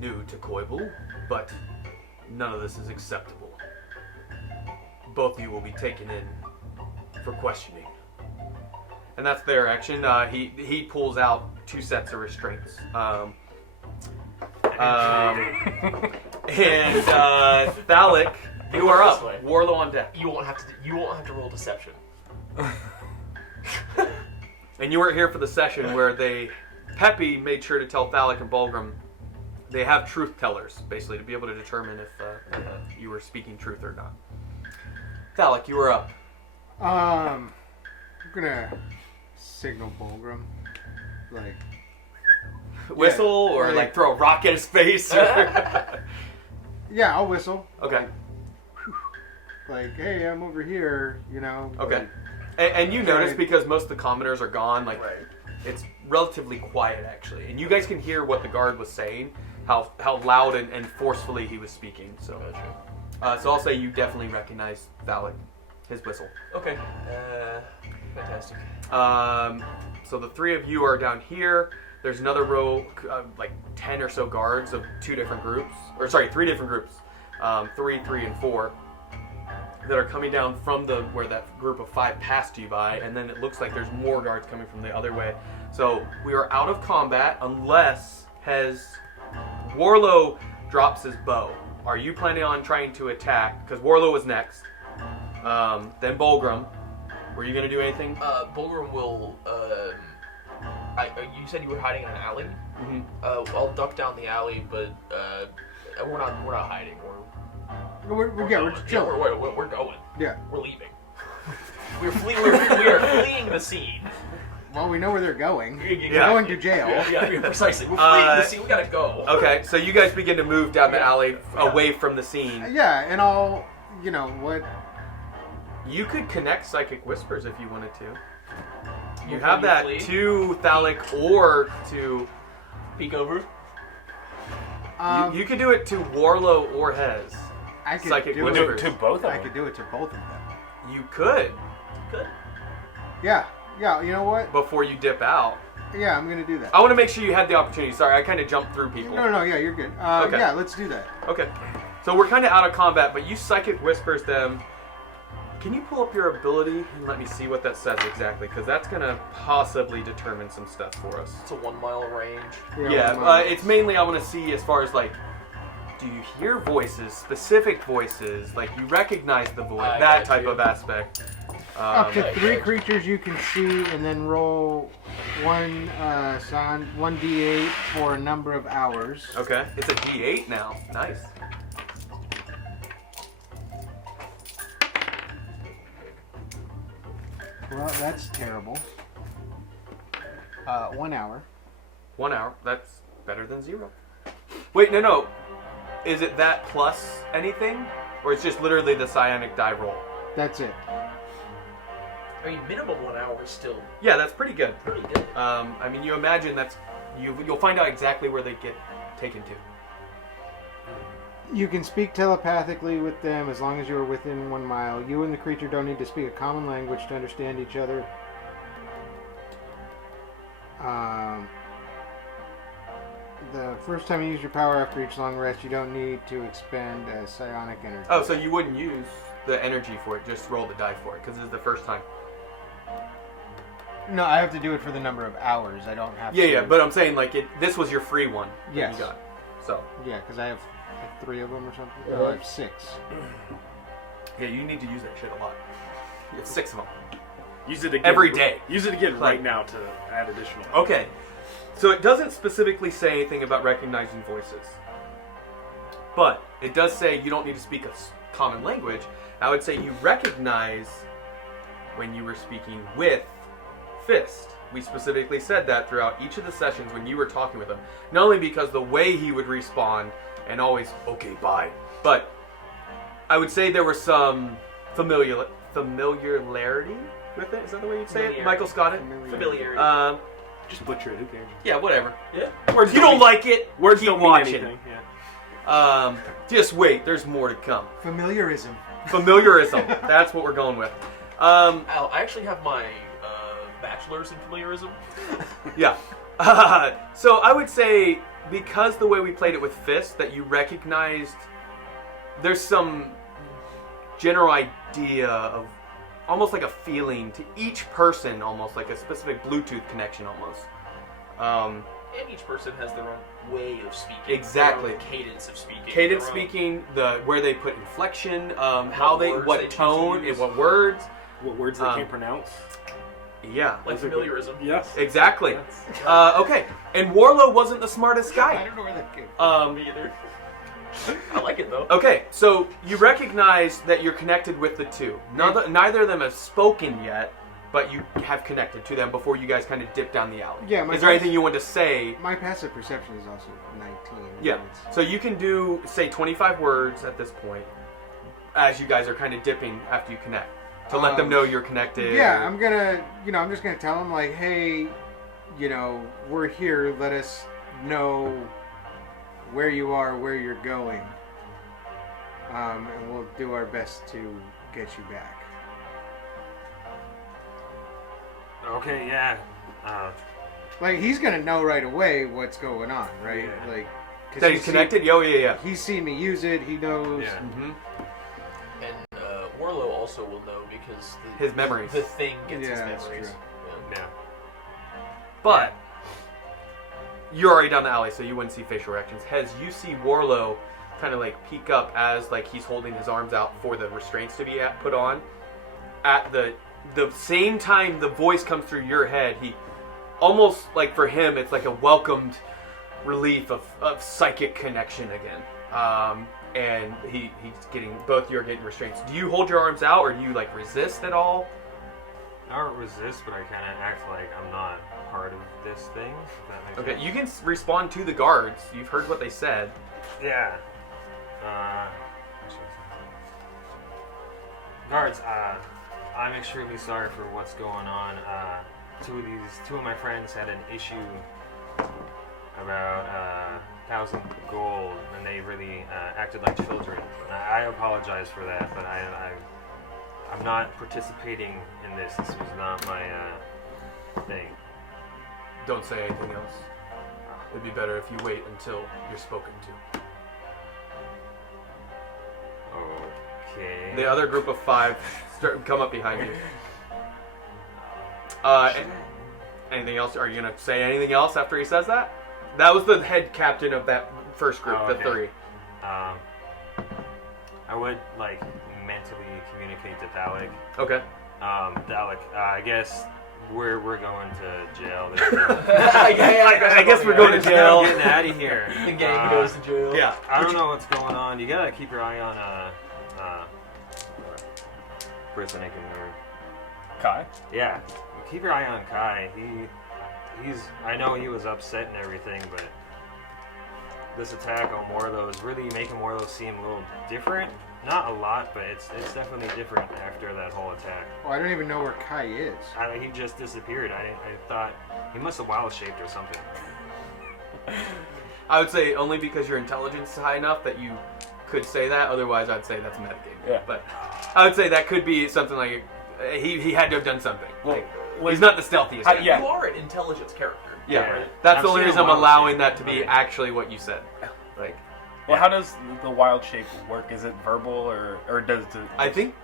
new to Coibal, but none of this is acceptable. Both of you will be taken in for questioning." And that's their action. He pulls out 2 sets of restraints. And Thalic, you are This up. way. Warlow on deck. You won't have to roll deception. And you weren't here for the session where Peppy made sure to tell Thalic and Bulgrim they have truth tellers, basically, to be able to determine if you were speaking truth or not. Thalek, you were up. I'm gonna signal Bulgrim, like Whistle or like- like throw a rock at his face? Or... yeah, I'll whistle. Okay. Like, hey, I'm over here. You know. Okay. Like, And you notice Right. because most of the commoners are gone, like it's relatively quiet actually, and you guys can hear what the guard was saying, how loud and forcefully he was speaking. So, so I'll say you definitely recognize Thalek, his whistle. Okay. Fantastic. So the three of you are down here. There's another row, like 10 or so guards of three different groups, 3, 3, and 4, that are coming down from where that group of 5 passed you by, and then it looks like there's more guards coming from the other way. So we are out of combat unless Warlow drops his bow. Are you planning on trying to attack? Because Warlow was next. Then Bulgrim. Were you going to do anything? Bulgrim will. You said you were hiding in an alley. Mm-hmm. I'll duck down the alley, but we're not hiding. we're just chilling. We're going. Yeah. We're leaving. we are fleeing the scene. Well, we know where they're going. They're Yeah. going to jail. Yeah, precisely. We're fleeing the scene. We gotta go. Okay, so you guys begin to move down the alley away from the scene. Yeah, and I'll, you know what? You could connect Psychic Whispers if you wanted to. You Before have you that flee? to Thalek or to... Peek over. you could do it to Warlow or Hez. I could Psychic do Whispers. it. To both of I them. could do it to both of them. You could, Good. Yeah, you know what? before you dip out. Yeah, I'm gonna do that. I want to make sure you had the opportunity. Sorry, I kind of jumped through people. No, yeah, you're good. Okay. Yeah, let's do that. Okay. So we're kind of out of combat, but you Psychic Whispers them. Can you pull up your ability and let me see what that says exactly? Because that's going to possibly determine some stuff for us. It's a 1 mile range. Yeah, it's mainly I want to see as far as like, do you hear voices, specific voices, like you recognize the voice, I that got type you. of aspect. Up to 3 creatures you can see, and then roll 1d8 for a number of hours. Okay, it's a D8 now. Nice. Well, that's terrible. 1 hour. 1 hour. That's better than 0. Wait, no. Is it that plus anything, or it's just literally the psionic die roll? That's it. I mean, minimum 1 hour is still Yeah, that's pretty good. pretty good. I mean, you imagine you'll find out exactly where they get taken to. You can speak telepathically with them as long as you are within 1 mile. You and the creature don't need to speak a common language to understand each other. The first time you use your power after each long rest, you don't need to expend psionic energy. Oh, so you wouldn't use the energy for it, just roll the die for it, because it's the first time. No, I have to do it for the number of hours. I don't have to. Yeah, but I'm saying, like, this was your free one that Yes. you got. So, Yeah, because I have like 3 of them or something. Uh-huh. No, I have 6. yeah, you need to use that shit a lot. You have 6 of them. Use it again. Every day. Use it again Like- right now to add additional. Okay, so it doesn't specifically say anything about recognizing voices. But it does say you don't need to speak a common language. I would say you recognize when you were speaking with Fist. We specifically said that throughout each of the sessions when you were talking with him. Not only because the way he would respond and always, okay, bye. But I would say there was some familiarity with it. Is that the way you'd say it? Familiarity. Michael Scott? Familiarity. Just butcher it. Who cares? Yeah, whatever. Yeah. Words you don't like it, Words keep don't mean watching. anything. Yeah. Just wait, there's more to come. Familiarism. Familiarism. That's what we're going with. Al, I actually have my bachelor's in familiarism. Yeah. So I would say, because the way we played it with Fist, that you recognized there's some general idea of almost like a feeling to each person, almost like a specific Bluetooth connection almost. And each person has their own way of speaking. Exactly. Their own cadence of speaking. Cadence their own- where they put inflection, how they, words what they choose to tone, use. and what words. What words they can't pronounce? Yeah. Like familiarism. Yes. Exactly. Okay. And Warlow wasn't the smartest I guy. don't know where that came from. Me either. I like it though. Okay, so you recognize that you're connected with the two. Neither of them have spoken yet, but you have connected to them before you guys kind of dip down the alley. Yeah, Is there anything you want to say? My passive perception is also 19. Yeah. So you can do, say, 25 words at this point as you guys are kind of dipping after you connect to let them know you're connected. Yeah, I'm just gonna tell them like, hey, we're here. Let us know where you are, where you're going, and we'll do our best to get you back. Okay, yeah. Like, he's gonna know right away what's going on, right? Yeah. Like, 'cause That he's connected? Yeah. He's seen me use it. He knows. Yeah. Mm-hmm. And Warlow also will know because His memories. The thing gets his Yeah, that's memories. true. Yeah. But you're already down the alley, so you wouldn't see facial reactions. Hez, you see Warlow kind of like peek up as like he's holding his arms out for the restraints to be put on. At the same time the voice comes through your head, he almost like for him it's like a welcomed relief of psychic connection again. And he's getting, both you are getting restraints. Do you hold your arms out or do you like resist at all? I don't resist, but I kind of act like I'm not part of this thing. If that makes Okay, sense. you can respond to the guards. You've heard what they said. Yeah. Guards, I'm extremely sorry for what's going on. Two of my friends had an issue about 1,000 gold, and they really acted like children. I apologize for that, but I'm not participating in this. This was not my thing. Don't say anything else. It'd be better if you wait until you're spoken to. Okay. The other group of 5 come up behind you. Anything else? Are you gonna say anything else after he says that? That was the head captain of that first group, Oh, the okay. 3. I would like mentally communicate to Thalik. Okay. Thalik, I guess we're going to jail. I guess we're going to jail. I'm getting out of here. The gang goes to jail. Yeah. I don't know what's going on. You gotta keep your eye on Britannic and Kai? yeah, keep your eye on Kai. He's. I know he was upset and everything, but this attack on Warlow is really making Warlow seem a little different. Not a lot, but it's definitely different after that whole attack. Oh, I don't even know where Kai is. He just disappeared. I thought he must have wild shaped or something. I would say only because your intelligence is high enough that you could say that. Otherwise, I'd say that's metagame. Yeah. But I would say that could be something like he had to have done something. Well, He's not the stealthiest guy. yeah. You are an intelligence character. Yeah. Yeah. That's I've the only seen a reason I'm wild allowing shape. that to be Okay. actually what you said. Like, Well, how does the wild shape work? Is it verbal or does it? I think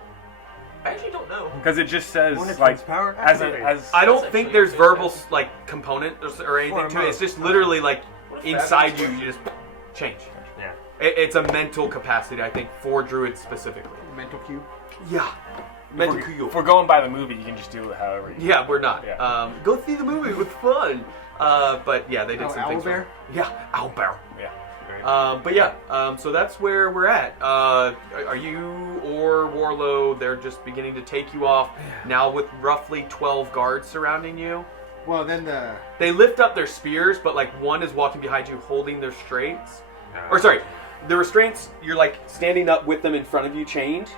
I actually don't know. Because it just says When it like comes power, as activate. I don't That's think actually there's verbal fantastic. like component or anything Or to it. It's emote. just literally like What if inside that you, was- you just change. Yeah. It's a mental capacity, I think, for druids specifically. Mental cube. Yeah. Mental cube. if we're going by the movie, you can just do it however you. Yeah, we're not. Yeah. Go see the movie. It was fun. But yeah, they did some things. Owlbear? wrong. Yeah, owlbear. Yeah. But yeah, so that's where we're at. Are you or Warlow? They're just beginning to take you off now with roughly 12 guards surrounding you. Well, then They lift up their spears, but like one is walking behind you holding their restraints. Or sorry, the restraints, you're like standing up with them in front of you chained.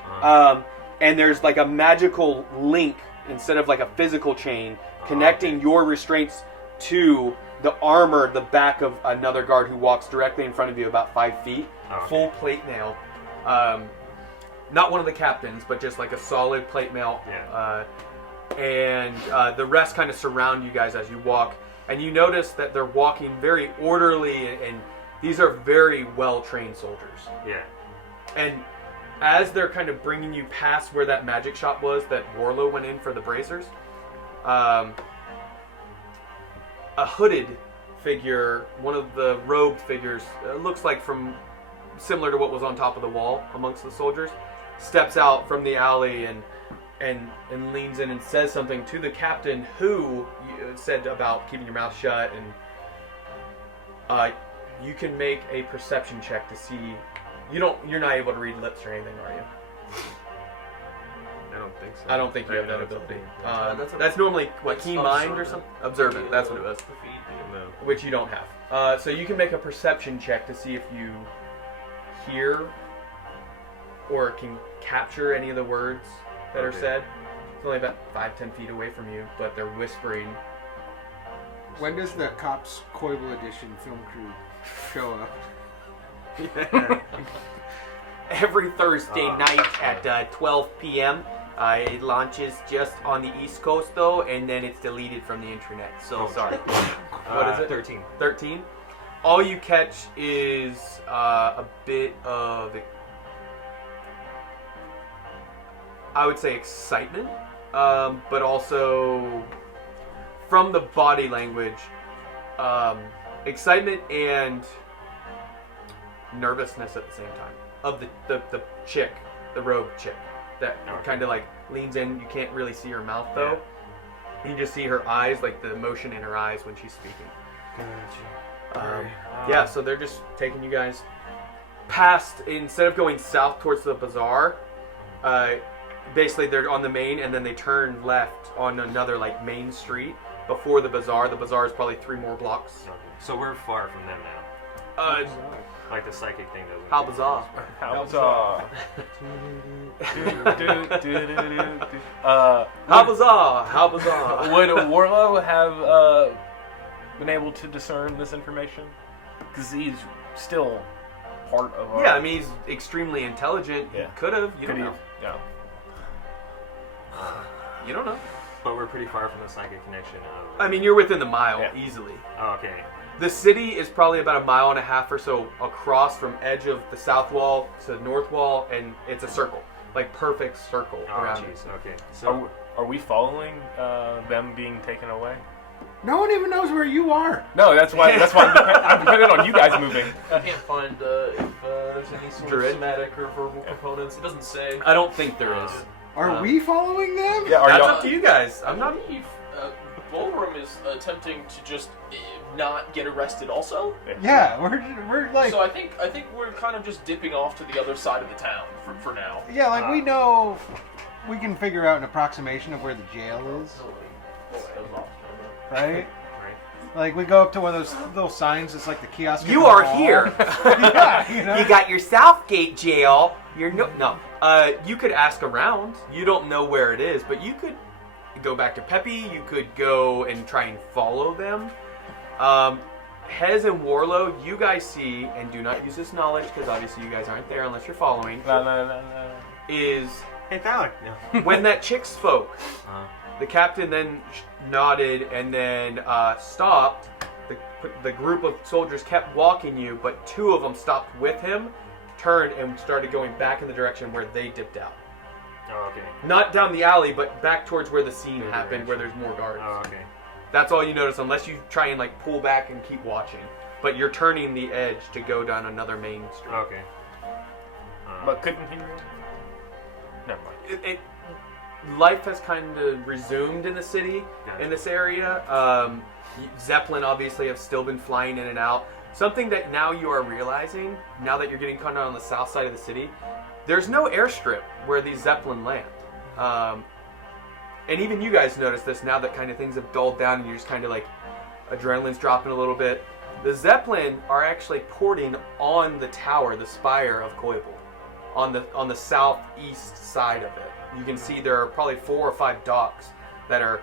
And there's like a magical link instead of like a physical chain connecting your restraints to the armor, the back of another guard who walks directly in front of you about 5 feet. Okay. Full plate mail. Not one of the captains, but just like a solid plate mail. Yeah. And the rest kind of surround you guys as you walk. And you notice that they're walking very orderly, and these are very well-trained soldiers. Yeah. And as they're kind of bringing you past where that magic shop was that Warlow went in for the bracers, a hooded figure, one of the robed figures, looks like from similar to what was on top of the wall amongst the soldiers, steps out from the alley and and leans in and says something to the captain, who said about keeping your mouth shut, and you can make a perception check to see. You're not able to read lips or anything, are you? I don't think so. I don't think you have that know ability. That's a- That's normally what, that's keen mind or observant. something. Observant. That's what it was. The feet. No. Which you don't have. So you can make a perception check to see if you hear or can capture any of the words that are Okay. said. It's only about 5-10 feet away from you, but they're whispering. When does the Cops Coibal Edition film crew show up? Every Thursday Oh, night okay. at 12 p.m. It launches just on the East Coast, though, and then it's deleted from the internet. So, Oh, sorry. What is it? 13. 13. All you catch is a bit of, I would say, excitement, but also from the body language, excitement and nervousness at the same time of the chick, the rogue chick, that Okay. kind of like leans in. You can't really see her mouth though. You just see her eyes, like the emotion in her eyes when she's speaking. Yeah, so they're just taking you guys past, instead of going south towards the bazaar, basically they're on the main, and then they turn left on another like main street before the bazaar. The bazaar is probably 3 more blocks. Okay. So we're far from them now. Like the psychic thing doesn't. How bizarre. How How bizarre. How bizarre. would Warlow have been able to discern this information? Because he's still part of our... Yeah, I mean, he's extremely intelligent. Yeah. Could have. You Could don't he? know. Yeah. You don't know. But we're pretty far from the psychic connection. I mean, you're within the mile Yeah. easily. Oh, okay. The city is probably about 1.5 miles or so across from edge of the south wall to the north wall, and it's a circle, like perfect circle Oh, around it. jeez. Okay. So Are we following them being taken away? No one even knows where you are. No, that's why I'm dependent on you guys moving. I can't find if there's any sort Druid? of somatic or verbal components. It doesn't say. I don't think there is. Are we following them? Yeah, are That's y'all... up to you guys. I'm not. Ballroom is attempting to just not get arrested also. Yeah, we're like, So I think we're kind of just dipping off to the other side of the town for now. yeah, like we know, we can figure out an approximation of where the jail is, right? right. Like we go up to one of those little signs. It's like the kiosk. You on the are wall. here. Yeah, you know? You got your Southgate jail. You're no. You could ask around. You don't know where it is, but you could go back to Peppy. You could go and try and follow them. Hez and Warlow, you guys see, and do not use this knowledge because obviously you guys aren't there unless you're following. No. Is Hey, Thalek. No. when that chick spoke, Uh, the captain then nodded and then stopped. The group of soldiers kept walking you, but 2 of them stopped with him, turned, and started going back in the direction where they dipped out. oh, okay. Not down the alley, but back towards where the scene Their happened, where there's more guards. Oh, okay. That's all you notice, unless you try and like pull back and keep watching. But you're turning the edge to go down another main street. Okay. But couldn't he? Never mind. Life has kind of resumed in the city, Gotcha. in this area. Zeppelin obviously have still been flying in and out. Something that now you are realizing, now that you're getting kind of on the south side of the city, there's no airstrip where these Zeppelin land. And even you guys notice this now that kind of things have dulled down and you're just kind of like, adrenaline's dropping a little bit. The Zeppelin are actually porting on the tower, the spire of Coibal, on the southeast side of it. You can see there are probably 4 or 5 docks that are,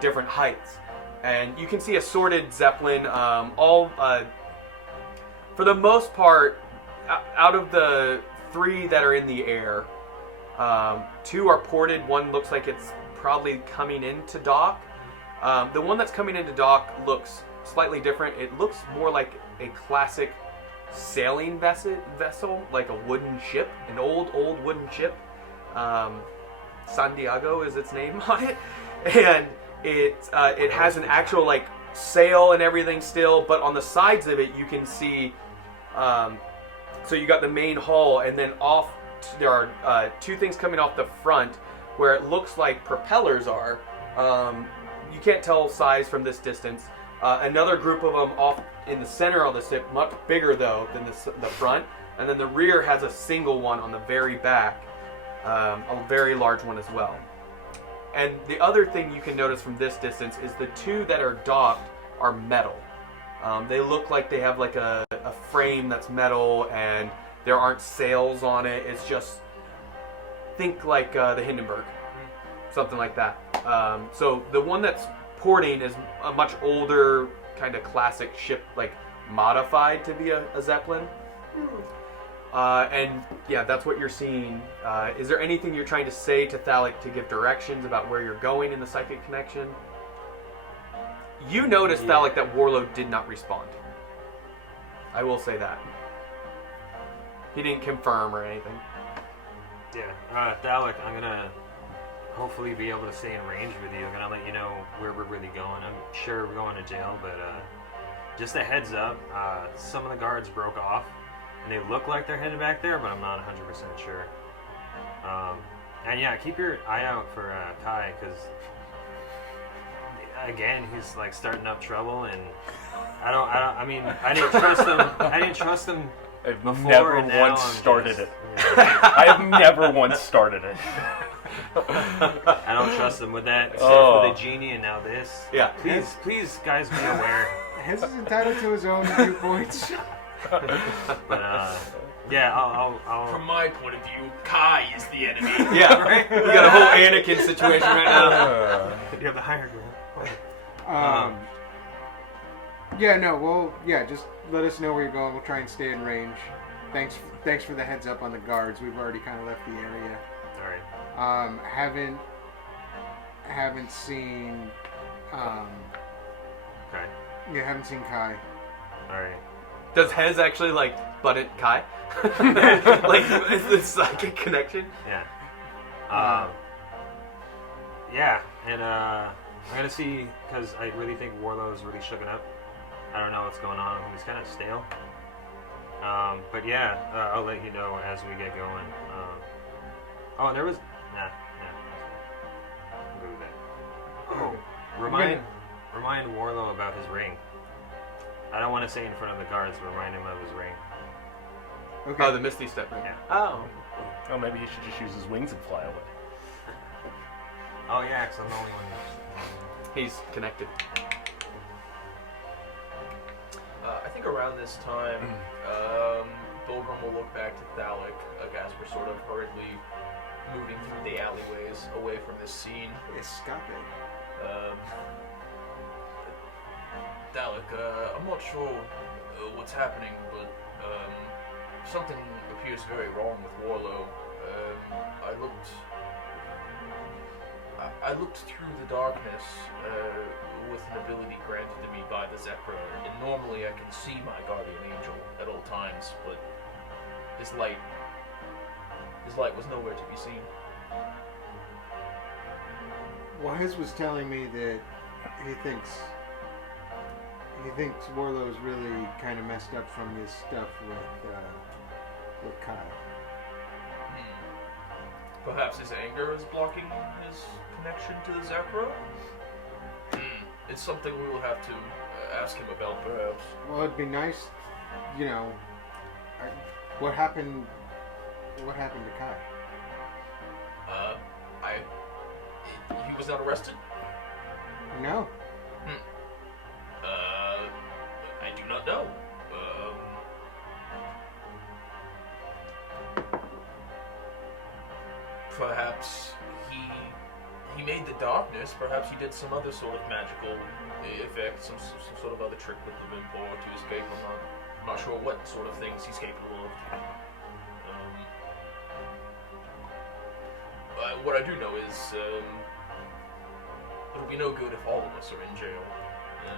different heights. And you can see assorted Zeppelin, all, for the most part, out of the 3 that are in the air, 2 are ported. 1 looks like it's probably coming into dock. The one that's coming into dock looks slightly different. It looks more like a classic sailing vessel, like a wooden ship, an old wooden ship. San Diego is its name on it, and it has an actual like sail and everything still, but on the sides of it you can see. So you got the main hull, and then off there are 2 things coming off the front. where it looks like propellers are. You can't tell size from this distance. Another group of them off in the center of the ship, much bigger though than the front, and then the rear has a single one on the very back, a very large one as well. And the other thing you can notice from this distance is the two that are docked are metal. They look like they have like a frame that's metal, and there aren't sails on it. It's just, think like the Hindenburg, something like that. So the one that's porting is a much older, kind of classic ship, like modified to be a Zeppelin. And yeah, that's what you're seeing. Is there anything you're trying to say to Thalic to give directions about where you're going in the psychic connection? You noticed, Thalic, that Warlow did not respond. I will say that. He didn't confirm or anything. Yeah, Thalic, I'm gonna hopefully be able to stay in range with you. I'm gonna let you know where we're really going. I'm sure we're going to jail, but just a heads up, some of the guards broke off, and they look like they're headed back there, but I'm not 100% sure. And yeah, keep your eye out for Kai, because again, he's like starting up trouble, and I mean, I didn't trust him. I didn't trust him. I've before, never and now once I'm started just, it. yeah. I have never once started it. I don't trust him with that. Except for the genie and now this. Yeah. Please, guys, be aware. Hess is entitled to his own viewpoints. But yeah, I'll. From my point of view, Kai is the enemy. Yeah, right? We got a whole Anakin situation right now. You have the higher ground. Yeah, no, well, yeah, just let us know where you're going. We'll try and stay in range. Thanks for the heads up on the guards. We've already kind of left the area. All right. Haven't seen. Okay. Yeah, haven't seen Kai. All right. Does Hez actually like butt it Kai? Like, is this psychic connection? Yeah. Yeah, and I'm gonna see, because I really think Warlow is really shooken up. I don't know what's going on. He's kind of stale. But yeah, I'll let you know as we get going. Oh, there was... Nah. I'll go with that. Oh, remind Warlow about his ring. I don't want to say in front of the guards, but remind him of his ring. Okay. Oh, the Misty Step ring. Yeah. Oh. Oh, maybe he should just use his wings and fly away. Oh yeah, because I'm the only one. He's connected. I think around this time, Bulgrim will look back to Thalic as we're sort of hurriedly moving through the alleyways away from this scene. Escape. Thalic, I'm not sure what's happening, but something appears very wrong with Warlow. I looked through the darkness with an ability granted to me by the Zekra, and normally I can see my guardian angel at all times, but his light was nowhere to be seen. Wise was telling me that he thinks Warlow's really kind of messed up from his stuff with Kai. Perhaps his anger is blocking his connection to the Zekra? It's something we will have to ask him about, perhaps. Well, it'd be nice, you know. What happened to Kai? He was not arrested? No. I do not know. Perhaps he made the darkness. Perhaps he did some other sort of magical effect, some sort of other trick with the Vimpor to escape. I'm not sure what sort of things he's capable of. What I do know is it'll be no good if all of us are in jail.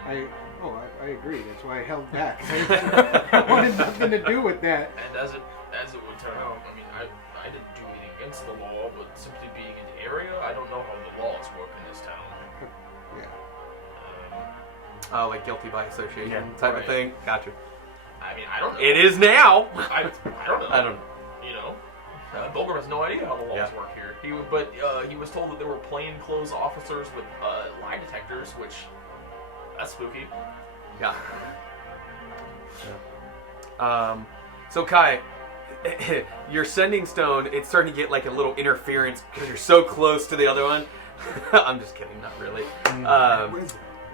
I agree. That's why I held back. I wanted nothing to do with that. And as it would turn out, I mean, I didn't do anything against the law, but simply being in the area, I don't know how the laws work in this town. Yeah. Like guilty by association Yeah, type of thing. Gotcha. I mean, I don't know. It is now. I don't know. I don't know. You know? Bulgar has no idea how the laws Yeah. work here. He was told that there were plainclothes officers with lie detectors, which that's spooky. Yeah. So Kai, your sending stone, it's starting to get like a little interference because you're so close to the other one. I'm just kidding, not really.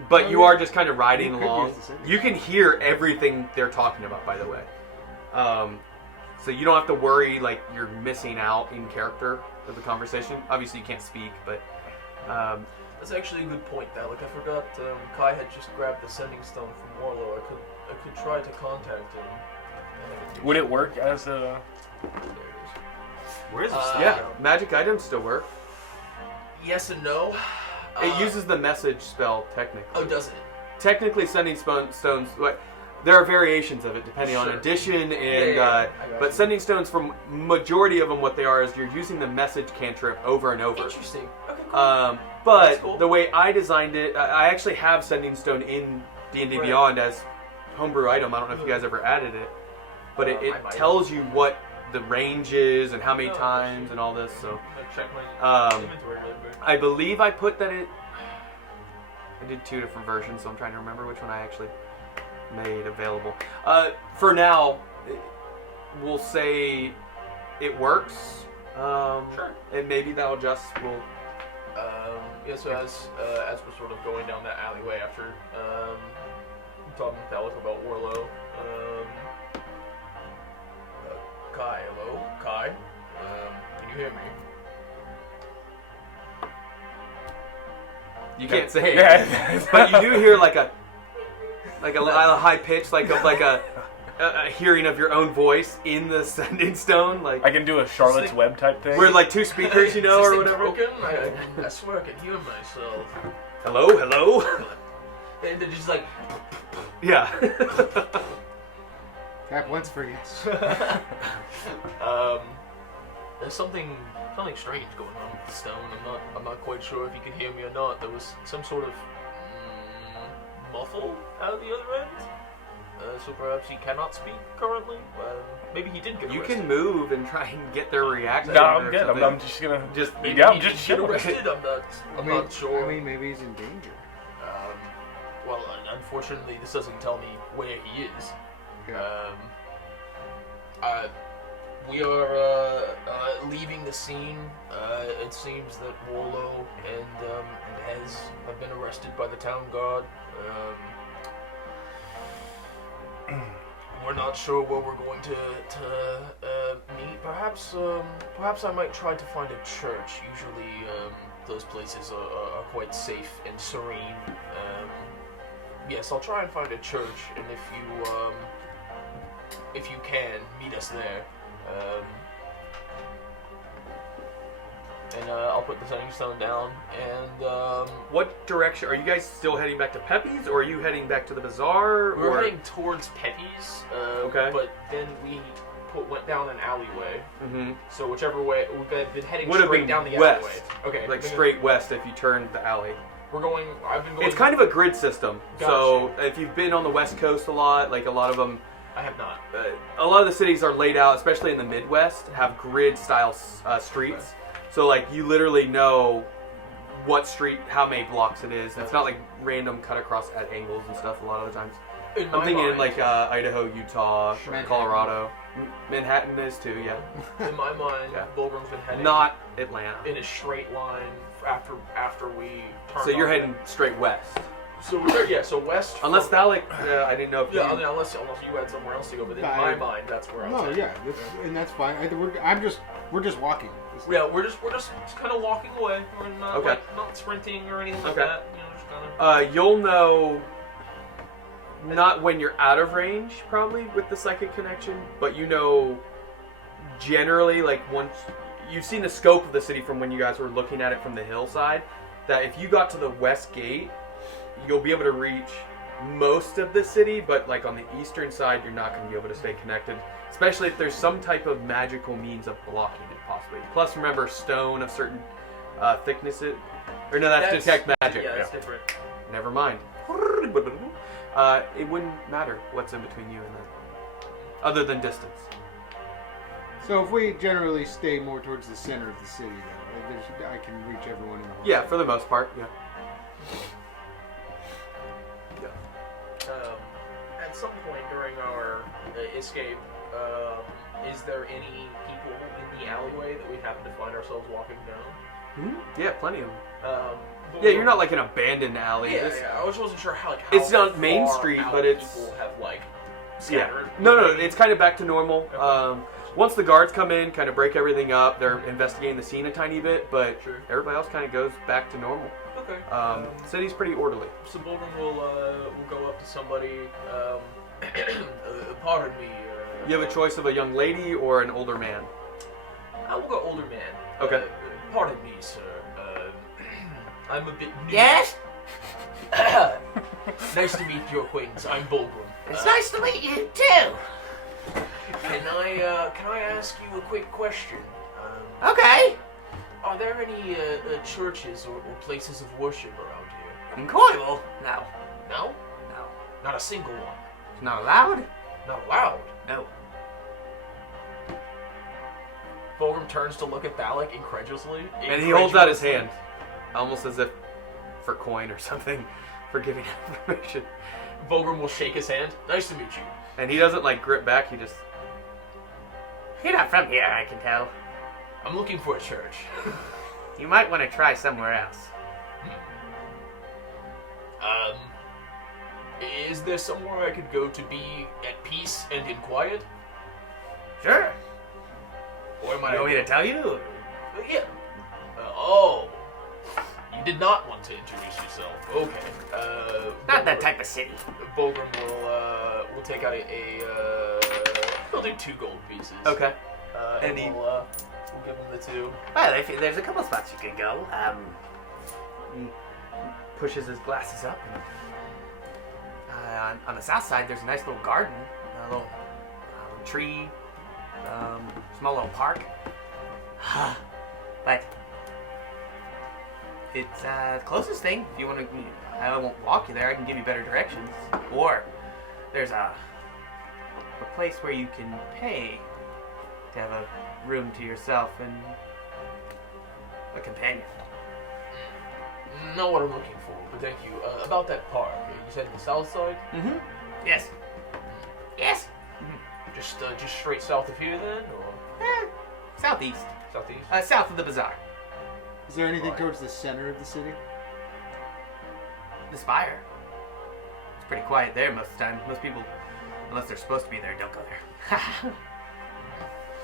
But you are just kind of riding along. You can hear everything they're talking about, by the way. So you don't have to worry like you're missing out in character of the conversation. Obviously you can't speak, but That's actually a good point, Alec. I forgot Kai had just grabbed the sending stone from Warlow. I could try to contact him. Would it work as a? There it Where is this? yeah, magic items still work. is. Yes and no. It uses the message spell technically. Oh, does it? Technically, sending stones. There are variations of it depending on Sure. edition, and I got but you. sending stones, from majority of them, what they are is you're using the message cantrip over and over. Interesting. Okay, cool. But That's cool. the way I designed it, I actually have sending stone in D&D Right. Beyond as homebrew item. I don't know if you guys ever added it, but it I might tells you what the range is and how many Oh, times and all this. So I'm gonna check my inventory really quick. I believe I put that it. I did 2 different versions, so I'm trying to remember which one I actually made available. For now, we'll say it works. Sure. And maybe that'll just will. Yeah, so as we're sort of going down that alleyway after talking with Alec about Warlow, Kai, hello? Kai? Can you hear me? You can't say it, Yeah. but you do hear like a high pitch, like a hearing of your own voice in the sending stone, like I can do a Charlotte's Web type thing. we're like 2 speakers, you know, Is or this whatever. thing broken? I swear I can hear myself. Hello. And they're just like, Yeah. Tap once for yes. there's something strange going on with the stone. I'm not quite sure if you can hear me or not. There was some sort of muffle out of the other end. So perhaps he cannot speak currently. Maybe he did get You arrested. can move and try and get their reaction. No, I'm or good. something. I'm just gonna Just Maybe yeah, he I'm just did get chilling. arrested. I'm not sure. I mean, maybe he's in danger. Well, unfortunately, this doesn't tell me where he is. Yeah. We are leaving the scene. It seems that Warlow and Hez have been arrested by the town guard. We're not sure where we're going to meet. Perhaps I might try to find a church. Usually, those places are quite safe and serene. Yes, I'll try and find a church, and if you can, meet us there. And I'll put the sending stone down. And What direction are you guys still heading back to Pepe's, or are you heading back to the bazaar? we're or heading towards Pepe's. Okay. But then we went down an alleyway. Mhm. So whichever way we've been heading Would have straight been down the west. alleyway. Okay. like then straight west if you turn the alley. We're going. I've been going. It's kind of a grid system. Gotcha. So if you've been on the West Coast a lot, like a lot of them, I have not. a lot of the cities are laid out, especially in the Midwest, have grid style streets. So like you literally know what street, how many blocks it is. It's not like random cut across at angles and stuff a lot of the times. In I'm my thinking mind, like Idaho, Utah, Manhattan. Colorado. Manhattan is too, yeah. in my mind, Yeah. Volgram's been heading Not Atlanta. in a straight line after we turn. So you're on. heading straight west. So so west. Unless from, Thalik, I didn't know if Yeah, you... I mean, unless you had somewhere else to go, but in No, my mind, that's where I was. No, heading. yeah, and that's fine. We're just walking. Yeah, we're just kind of walking away. We're not Okay. not sprinting or anything like Okay. that. You know, just kind of. You'll know not when you're out of range, probably, with the psychic connection, but you know generally, like, once you've seen the scope of the city from when you guys were looking at it from the hillside, that if you got to the west gate, you'll be able to reach most of the city, but like on the eastern side, you're not going to be able to stay connected, especially if there's some type of magical means of blocking it, possibly. Plus, remember, stone of certain thickness, or no, that's detect magic. Yeah, that's different. Never mind. It wouldn't matter what's in between you and them, other than distance. So if we generally stay more towards the center of the city, though, I can reach everyone in the whole Yeah, city. for the most part, yeah. At some point during our escape, is there any people in the alleyway that we happen to find ourselves walking down? Yeah, plenty of them. But Yeah, you're not like an abandoned alley. Yeah, This- I just wasn't sure how It's not Main far Street, out but it's- people have like Yeah. scattered. No, it's kind of back to normal. Okay. Once the guards come in, kind of break everything up, they're investigating the scene a tiny bit, but Sure. everybody else kind of goes back to normal. Okay. City's pretty orderly. So Bulgrim will go up to somebody. Pardon me. You have a choice of a young lady or an older man. I will go older man. Okay. Pardon me, sir. I'm a bit new. Yes? Nice to meet your acquaintance. I'm Bulgrim. It's nice to meet you too. Can I ask you a quick question? Okay. Are there any churches or places of worship around here? In Coibal? No. No? No. Not a single one. It's not allowed? Not allowed. No. Bulgrim turns to look at Thalek incredulously. And he holds out his hand, almost as if for coin or something, for giving information. Bulgrim will shake his hand. Nice to meet you. And he doesn't like grip back, he just... You're not from here, I can tell. I'm looking for a church. You might want to try somewhere else. Is there somewhere I could go to be at peace and in quiet? Sure. Or am I? You want me to tell you? Yeah. Oh. You did not want to introduce yourself. Okay. Not that type of city. Bulgrim will take out he'll do 2 gold pieces. Okay. And And he- we'll give him the 2. Well, there's a couple spots you can go. He pushes his glasses up. On the south side, there's a nice little garden, a little tree, small little park. But it's the closest thing. If you want to, I won't walk you there. I can give you better directions. Or there's a place where you can pay to have a room to yourself and a companion. Not what I'm looking for, but thank you. About that park, you said the south side? Mm-hmm. Yes. Yes. Just straight south of here then, or Southeast. southeast? South of the bazaar. Is there anything Right. towards the center of the city? The spire. It's pretty quiet there most of the time. Most people, unless they're supposed to be there, don't go there.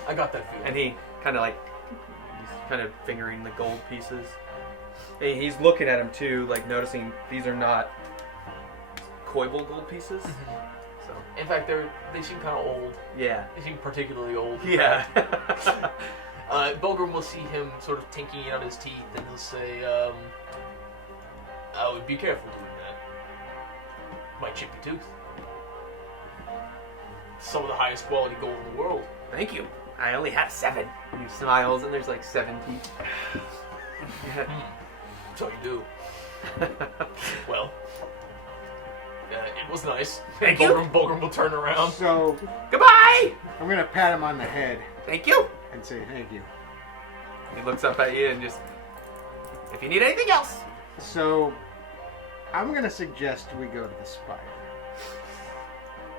I got that feeling. And he kind of like, he's kind of fingering the gold pieces. And he's looking at him too, like noticing these are not Coibal gold pieces. So, In fact, they seem kind of old. yeah. They seem particularly old. Yeah. Bulgrim will see him sort of tinking out his teeth, and he'll say, I would be careful doing that. Might chip your tooth. Some of the highest quality gold in the world. Thank you. I only have 7. And he smiles and there's like 7 teeth. So you do. Well, it was nice. Thank you. Bulgrim will turn around. So Goodbye! I'm gonna pat him on the head Thank you. and say thank you. He looks up at you and just, If you need anything else. So I'm gonna suggest we go to the spire.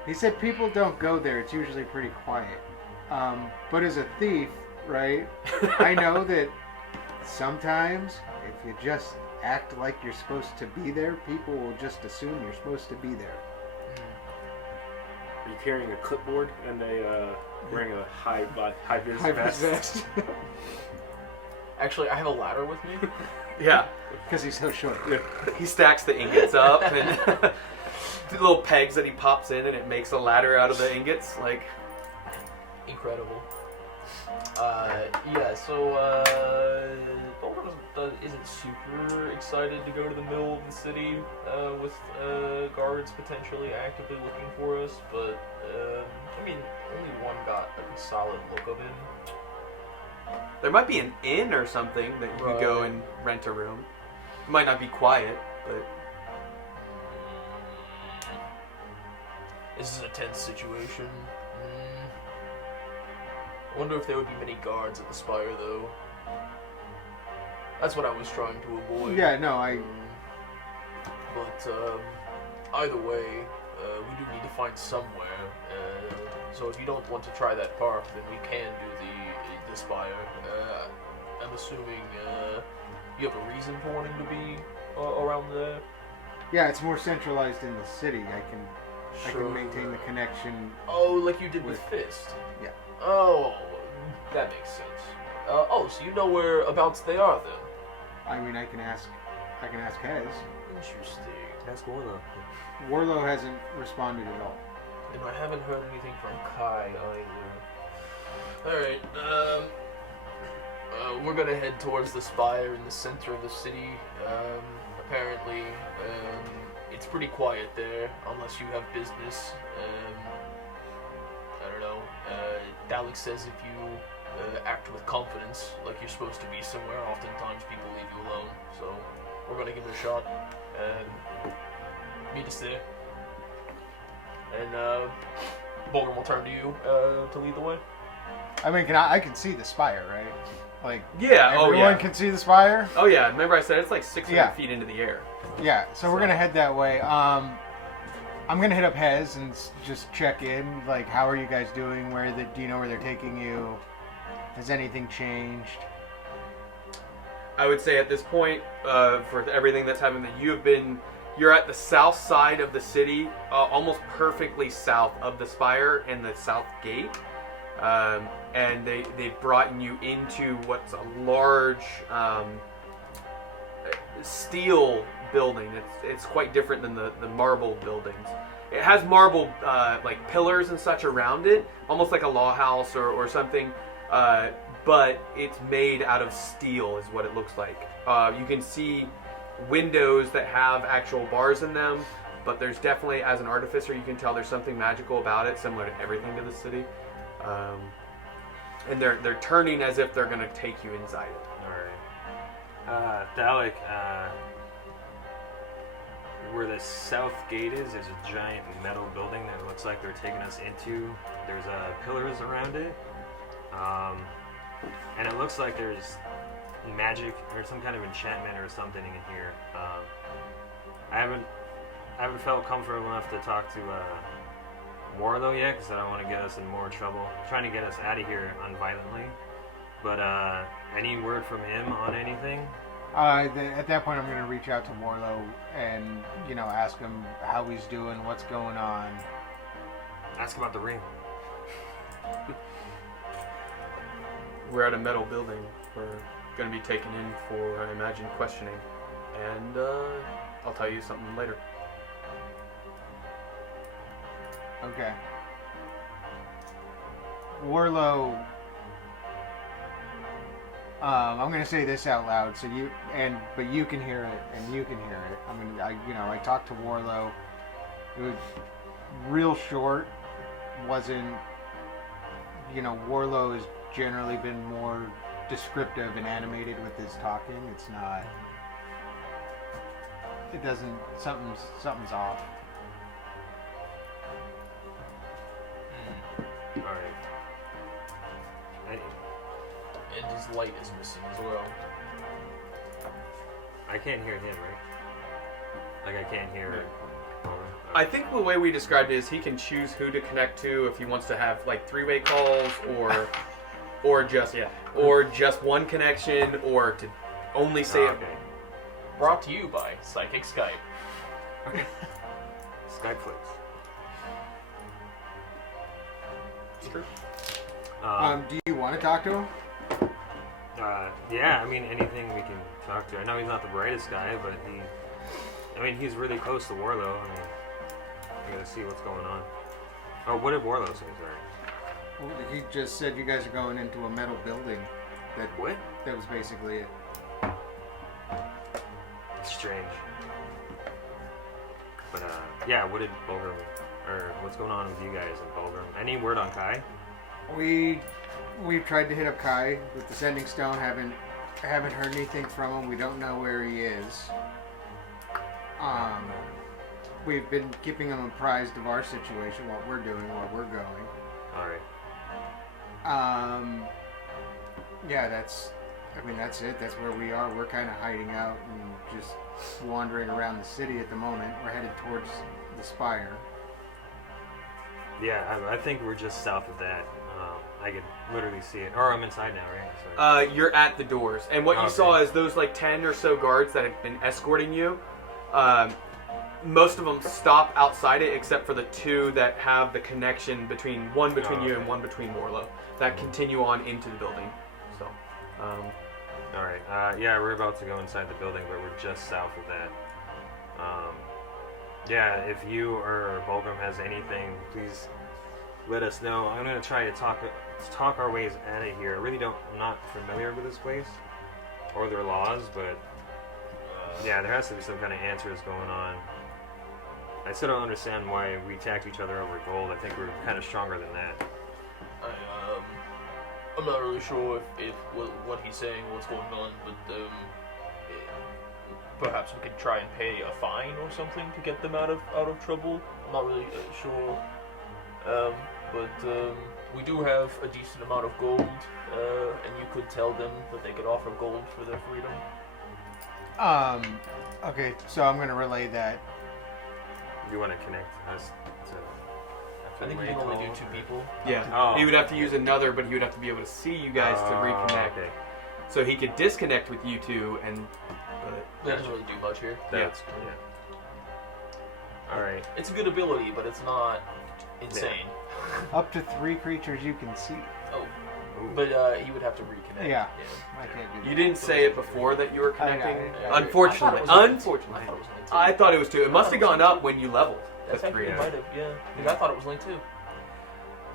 He said people don't go there. It's usually pretty quiet. But as a thief, right? I know that sometimes if you just act like you're supposed to be there, people will just assume you're supposed to be there. Are you carrying a clipboard and wearing a high vis High vest? vest. Actually, I have a ladder with me. yeah. Because he's so short. He stacks the ingots up and the little pegs that he pops in and it makes a ladder out of the ingots. Like, Incredible. Yeah, so, Bulgrim isn't super excited to go to the middle of the city with guards potentially actively looking for us, but, I mean, only one got a solid look of him. there might be an inn or something that you could go and rent a room. It might not be quiet, but This is a tense situation. Wonder if there would be many guards at the spire, though. That's what I was trying to avoid. Yeah, no, I... But either way, we do need to find somewhere. So if you don't want to try that park, then we can do the spire. I'm assuming you have a reason for wanting to be around there. Yeah, it's more centralized in the city. I Sure. can maintain the connection. Oh, like you did with Fist. Yeah. Oh, that makes sense. So you know whereabouts they are then? I mean, I can ask Hez. Interesting. That's cool though. Warlow hasn't responded at all. And I haven't heard anything from Kai either. Alright, we're gonna head towards the spire in the center of the city. Apparently, it's pretty quiet there, unless you have business. I don't know. Dalek says if you act with confidence, like you're supposed to be somewhere, oftentimes people leave you alone. So, we're gonna give it a shot, and meet us there. And Bolgrim will turn to you to lead the way. I mean, I can see the spire, right? Like, Yeah, everyone can see the spire? Oh yeah, remember I said it's like 600 Yeah. feet into the air. Yeah, so we're gonna head that way. I'm gonna hit up Hez and just check in. Like, how are you guys doing? Do you know where they're taking you? Has anything changed? I would say at this point, for everything that's happened, that you're at the south side of the city, almost perfectly south of the spire and the south gate. And they've brought you into what's a large steel building. It's quite different than the marble buildings. It has marble like pillars and such around it, almost like a law house or something. But it's made out of steel is what it looks like. You can see windows that have actual bars in them, but there's definitely, as an artificer, you can tell there's something magical about it, similar to everything to the city. And they're turning as if they're going to take you inside it. Alright. Dalek, where the south gate is, there's a giant metal building that looks like they're taking us into. There's pillars around it. And it looks like there's magic or some kind of enchantment or something in here. I haven't felt comfortable enough to talk to Warlow yet, because I don't want to get us in more trouble. I'm trying to get us out of here unviolently. But any word from him on anything? At that point, I'm going to reach out to Warlow and, ask him how he's doing, what's going on. Ask about the ring. We're at a metal building. We're going to be taken in for, I imagine, questioning. And I'll tell you something later. Okay. Warlow, I'm gonna say this out loud, but you can hear it, and you can hear it. I talked to Warlow. It was real short. Wasn't, Warlow has generally been more descriptive and animated with his talking. It's not. It doesn't. Something's off. Alright. And his light is missing as well. I can't hear him, right? Like, I can't hear... I think the way we described it is he can choose who to connect to if he wants to have like 3-way calls or just one connection, or to only say it. Okay. Brought to you by Psychic Skype. Skyflix. It's true. Do you want to talk to him? Yeah, I mean, anything we can talk to. I know he's not the brightest guy, but he's really close to Warlow. I gotta see what's going on. Oh, what did Warlow say? Sorry. Well, he just said you guys are going into a metal building. What? That was basically it. Strange. But, yeah, what did Bolgrim, or what's going on with you guys and Bolgrim? Any word on Kai? We've tried to hit up Kai with the sending stone. Haven't heard anything from him. We don't know where he is. We've been keeping him apprised of our situation, what we're doing, where we're going. Alright. Yeah, that's it. That's where we are. We're kind of hiding out and just wandering around the city at the moment. We're headed towards the spire. Yeah, I think we're just south of that. I could literally see it. Or I'm inside now, right? So, You're at the doors, and what you Okay. saw is those like 10 or so guards that have been escorting you. Most of them stop outside it, except for the 2 that have the connection between you and one between Warlow that continue on into the building. So, all right. Yeah, we're about to go inside the building, but we're just south of that. Yeah, if you or Bulgrim has anything, please let us know. I'm gonna try to talk our ways out of here. I'm not familiar with this place or their laws, but yeah, there has to be some kind of answers going on. I still don't understand why we attacked each other over gold. I think we're kind of stronger than that. I'm not really sure if what he's saying, what's going on, but perhaps we could try and pay a fine or something to get them out of trouble. I'm not really sure, but we do have a decent amount of gold, and you could tell them that they could offer gold for their freedom. Okay, so I'm gonna relay that. You want to connect us to? I think we can only do 2 people. yeah, Oh, he would have to use another, but he would have to be able to see you guys to reconnect. Okay. So he could disconnect with you 2, and That doesn't really do much here. That's yeah. All right. It's a good ability, but it's not insane. Up to 3 creatures you can see. Oh, Ooh. but he would have to reconnect. Yeah. I can't do that. you didn't say it before that you were connecting. I- Unfortunately, I thought it was unfortunately, only 2. I thought it was 2. It must have gone up when you leveled. That's to actually 3. might have, yeah. Because I thought it was only 2.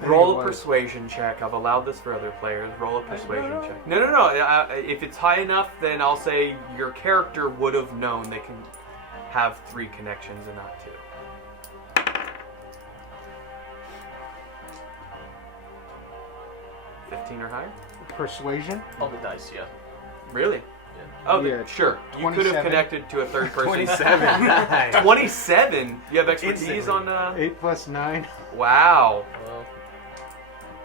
Roll It a was. persuasion check. I've allowed this for other players. Roll a persuasion check. No. If it's high enough, then I'll say your character would have known they can have 3 connections and not 2. 15 or higher? Persuasion? On the dice, yeah. Really? Yeah. Oh, Yeah, sure. You could have 27. connected to a third person. 27. 27? You have expertise Instantly. on... 8 plus 9. Wow. Well,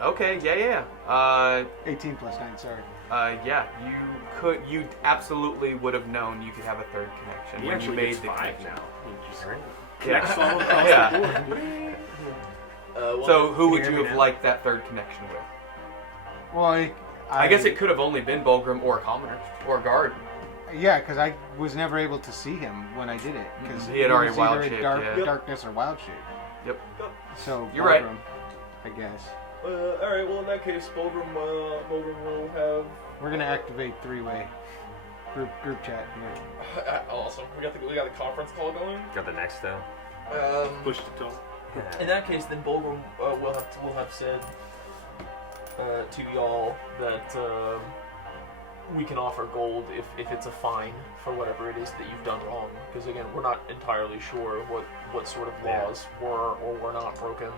Okay, yeah. 18 plus 9, sorry. Yeah, you absolutely would have known you could have a third connection He when you actually made gets the 5 connection. now. He just Yeah. connects all across Yeah. the board. well, So who would Can you you hear me have now? liked that third connection with? Well, I guess it could have only been Bulgrim or Commoner or Guard. Yeah, because I was never able to see him when I did it. Because He had already was wild either shaped, in yeah. darkness or wild shape. Yep. So You're right. Bulgrim, I guess. alright, well in that case, Bulgrim will have... We're gonna activate 3-way group chat here. Awesome. We got the conference call going. Got the next though. Push to talk. In that case, then Bulgrim will have said to y'all that we can offer gold if it's a fine for whatever it is that you've done wrong. Because again, we're not entirely sure what sort of Yeah. laws were or were not broken.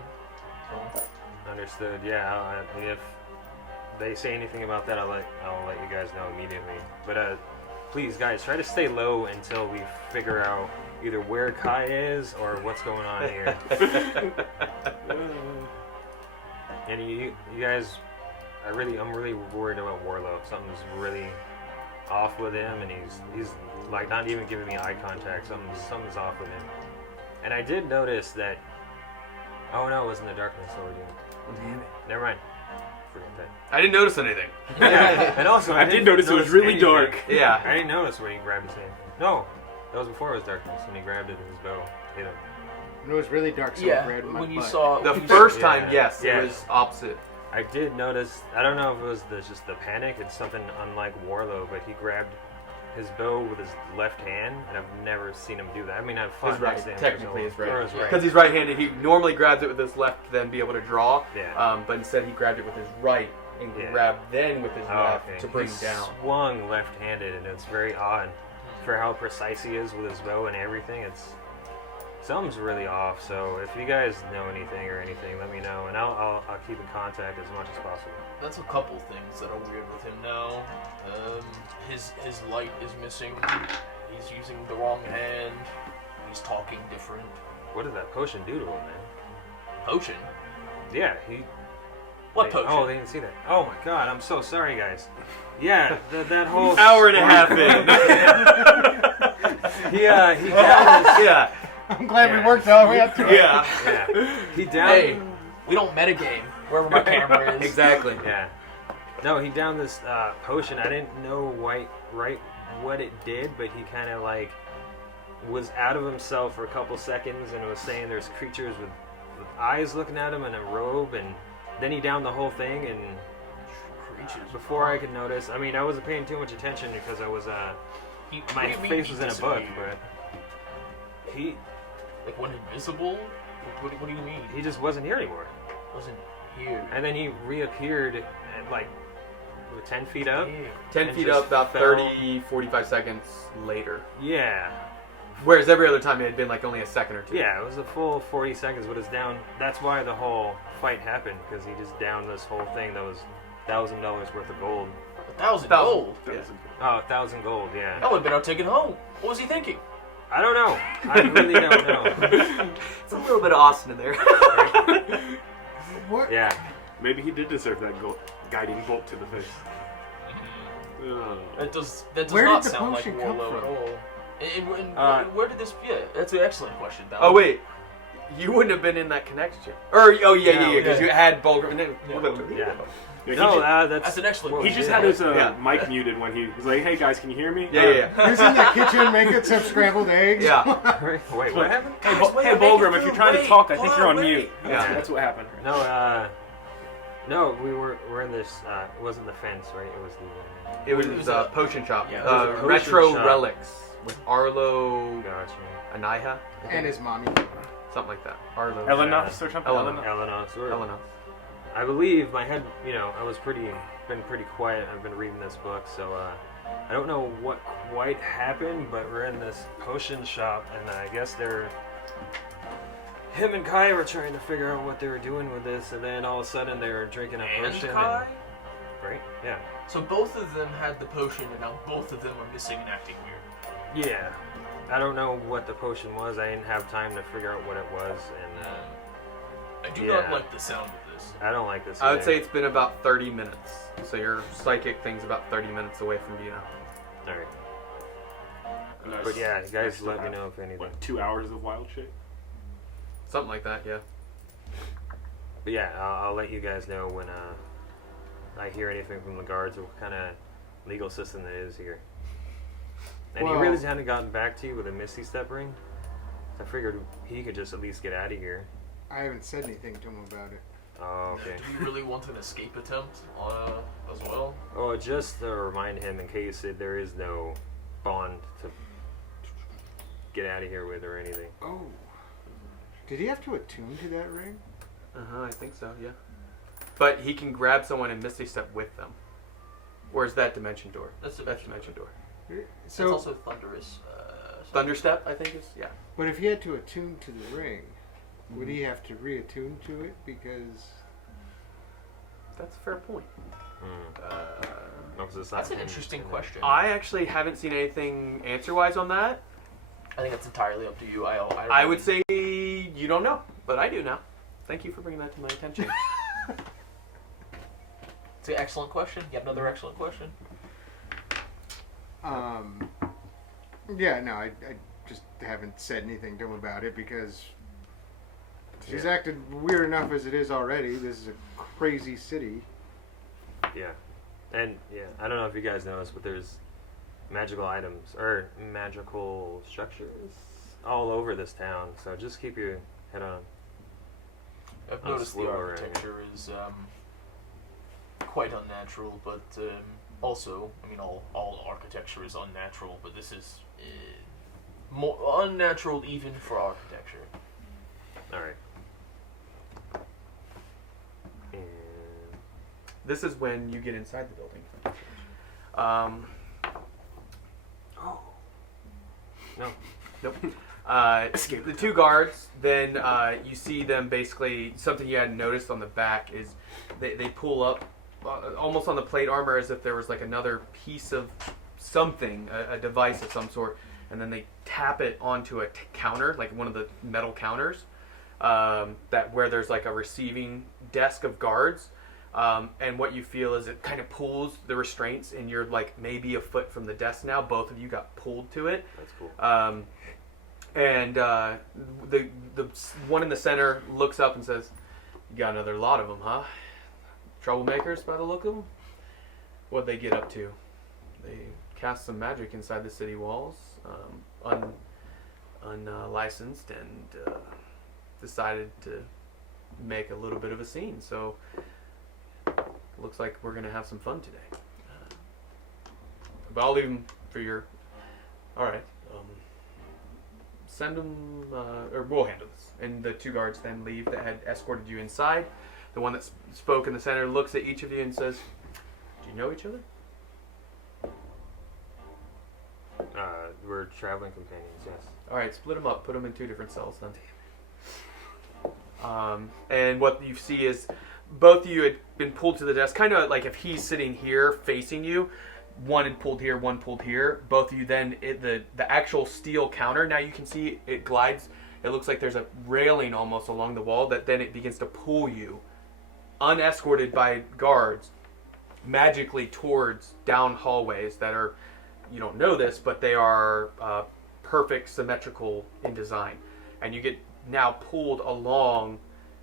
So, Understood. Yeah. If they say anything about that, I'll let you guys know immediately. But please, guys, try to stay low until we figure out either where Kai is or what's going on here. And you guys, I'm really worried about Warlow. Something's really off with him, and he's like not even giving me eye contact. Something's off with him. And I did notice that. Oh no, it wasn't the darkness sword. Damn it. Never mind. Forget that. I didn't notice anything. Yeah, and also I did notice it was really dark. Yeah. I didn't notice where he grabbed his hand. No, that was before it was darkness when he grabbed it in his bow. Hit him. It was really dark, so yeah, it grabbed my when you butt. saw The when you first Yeah. time, yes, Yeah. it was opposite. I did notice. I don't know if it was just the panic. It's something unlike Warlow, but he grabbed his bow with his left hand, and I've never seen him do that. I mean, I've fought His right, next to him, technically so- his right. or his right. Because he's right-handed, he normally grabs it with his left to then be able to draw. Yeah. But instead he grabbed it with his right and Yeah. grabbed then with his Oh, left okay. to bring He down. swung left-handed, and it's very odd for how precise he is with his bow and everything. It's something's really off. So if you guys know anything or anything, let me know, and I'll keep in contact as much as possible. That's a couple things that are weird with him now. His light is missing. He's using the wrong hand. He's talking different. What did that potion do to him, man? Potion. Yeah, What potion? Oh, they didn't see that. Oh my god, I'm so sorry, guys. Yeah, that whole Hour and a half in. he downed this. Yeah. I'm glad we worked all the way up to it. Yeah. Yeah, he downed. Hey, we don't metagame wherever my camera is. Exactly. Yeah. No, he downed this potion. I didn't know right what it did, but he kind of like was out of himself for a couple seconds and was saying there's creatures with eyes looking at him in a robe, and then he downed the whole thing. And before I could notice, I mean, I wasn't paying too much attention because I was my face was in a book, but he Like, went invisible? What do you mean? he just wasn't here anymore. Wasn't here. And then he reappeared at like 10 feet up. 10 And feet just up about fell. 30, 45 seconds later. Yeah. Whereas every other time it had been like only a second or two. Yeah, it was a full 40 seconds, but it's down. That's why the whole fight happened, because he just downed this whole thing that was $1,000 worth of gold. 1,000 gold. Yeah. Oh, 1,000 gold, yeah. That would have been our ticket home. What was he thinking? I don't know. I really don't know. It's a little bit of Austin in there. What? Yeah. Maybe he did deserve that guiding bolt to the face. That does Where not did the sound like potion come Warlow at from? all. And where did this? Yeah, that's an excellent question. That Oh one. wait, you wouldn't have been in that connection. Or yeah, because yeah. you had Bulger. And then, Yeah. Yeah, No, That's that's an excellent what he we just did. had his Yeah. mic muted when he was like, "Hey guys, can you hear me?" Yeah. He was in the kitchen making some scrambled eggs. Yeah. Wait, what happened? Hey, wait, hey make Bulgram, it if you're through. trying to Wait, talk, I hold think you're on on, mute. wait. Yeah. That's what happened. No, we're in this. It wasn't the fence, right? It was the. It was a potion shop. Yeah, it was a potion Retro shop. Relics with Arlo Gotcha. Anaiha. And his mommy. Something like that. Arlo. Elenos or something. Elenos. Elenos. Elenos. I believe my head, I was been pretty quiet. I've been reading this book, so I don't know what quite happened, but we're in this potion shop, and I guess him and Kai were trying to figure out what they were doing with this, and then all of a sudden they were drinking a And potion. Kai? Right? Yeah. So both of them had the potion, and now both of them are missing and acting weird. Yeah. I don't know what the potion was. I didn't have time to figure out what it was, and I do Yeah. not like the sound of this. I don't like this. I would either. say it's been about 30 minutes. So your psychic thing's about 30 minutes away from you now. All right. And that's- But yeah, you guys still let me have, know if anything. What, 2 hours of wild shit? Something like that, yeah. But yeah, I'll let you guys know when I hear anything from the guards or what kind of legal system that is here. And Well- he really hadn't gotten back to you with a Misty Step ring. I figured he could just at least get out of here. I haven't said anything to him about it. Oh, okay. Do you really want an escape attempt as well? Oh, just to remind him in case there is no bond to get out of here with or anything. Oh. Did he have to attune to that ring? I think so, yeah. But he can grab someone and Misty Step with them. Or is that Dimension Door? That's Dimension Door. It's So, also thunderous. Thunderstep, I think is, yeah. but if he had to attune to the ring, would he have to reattune to it? Because That's a fair point. No, 'cause it's not That's an him. interesting question. I actually haven't seen anything answer-wise on that. I think that's entirely up to you. I would say you don't know, but I do now. Thank you for bringing that to my attention. It's an excellent question. Yet another excellent question. yeah, no, I just haven't said anything to him about it because he's Yeah. acted weird enough as it is already. This is a crazy city. Yeah. And yeah, I don't know if you guys know this, but there's magical items or magical structures all over this town. So just keep your head on. I've I'll noticed the slow around architecture is quite unnatural, but also, I mean, all architecture is unnatural, but this is more unnatural even for architecture. All right. And This is when you get inside the building. no. Nope. The two guards, then you see them basically, something you hadn't noticed on the back is they pull up almost on the plate armor as if there was like another piece of something, a device of some sort, and then they tap it onto a counter, like one of the metal counters, that where there's like a receiving desk of guards. And what you feel is it kind of pulls the restraints, and you're like maybe a foot from the desk now. Both of you got pulled to it. That's cool. And the one in the center looks up and says, "You got another lot of them, huh? Troublemakers by the look of them." What'd they get up to? They cast some magic inside the city walls, unlicensed, and decided to make a little bit of a scene. So looks like we're gonna have some fun today. But I'll leave them for your. All right. Send them, or we'll handle this. And the two guards then leave that had escorted you inside. The one that spoke in the center looks at each of you and says, "Do you know each other?" We're traveling companions, yes. All right, split them up. Put them in 2 different cells then. And what you see is both of you had been pulled to the desk, kind of like if he's sitting here facing you. One had pulled here, one pulled here. Both of you then, the actual steel counter, now you can see it glides. It looks like there's a railing almost along the wall that then it begins to pull you, unescorted by guards, magically towards down hallways that are, you don't know this, but they are perfect, symmetrical in design. And you get now pulled along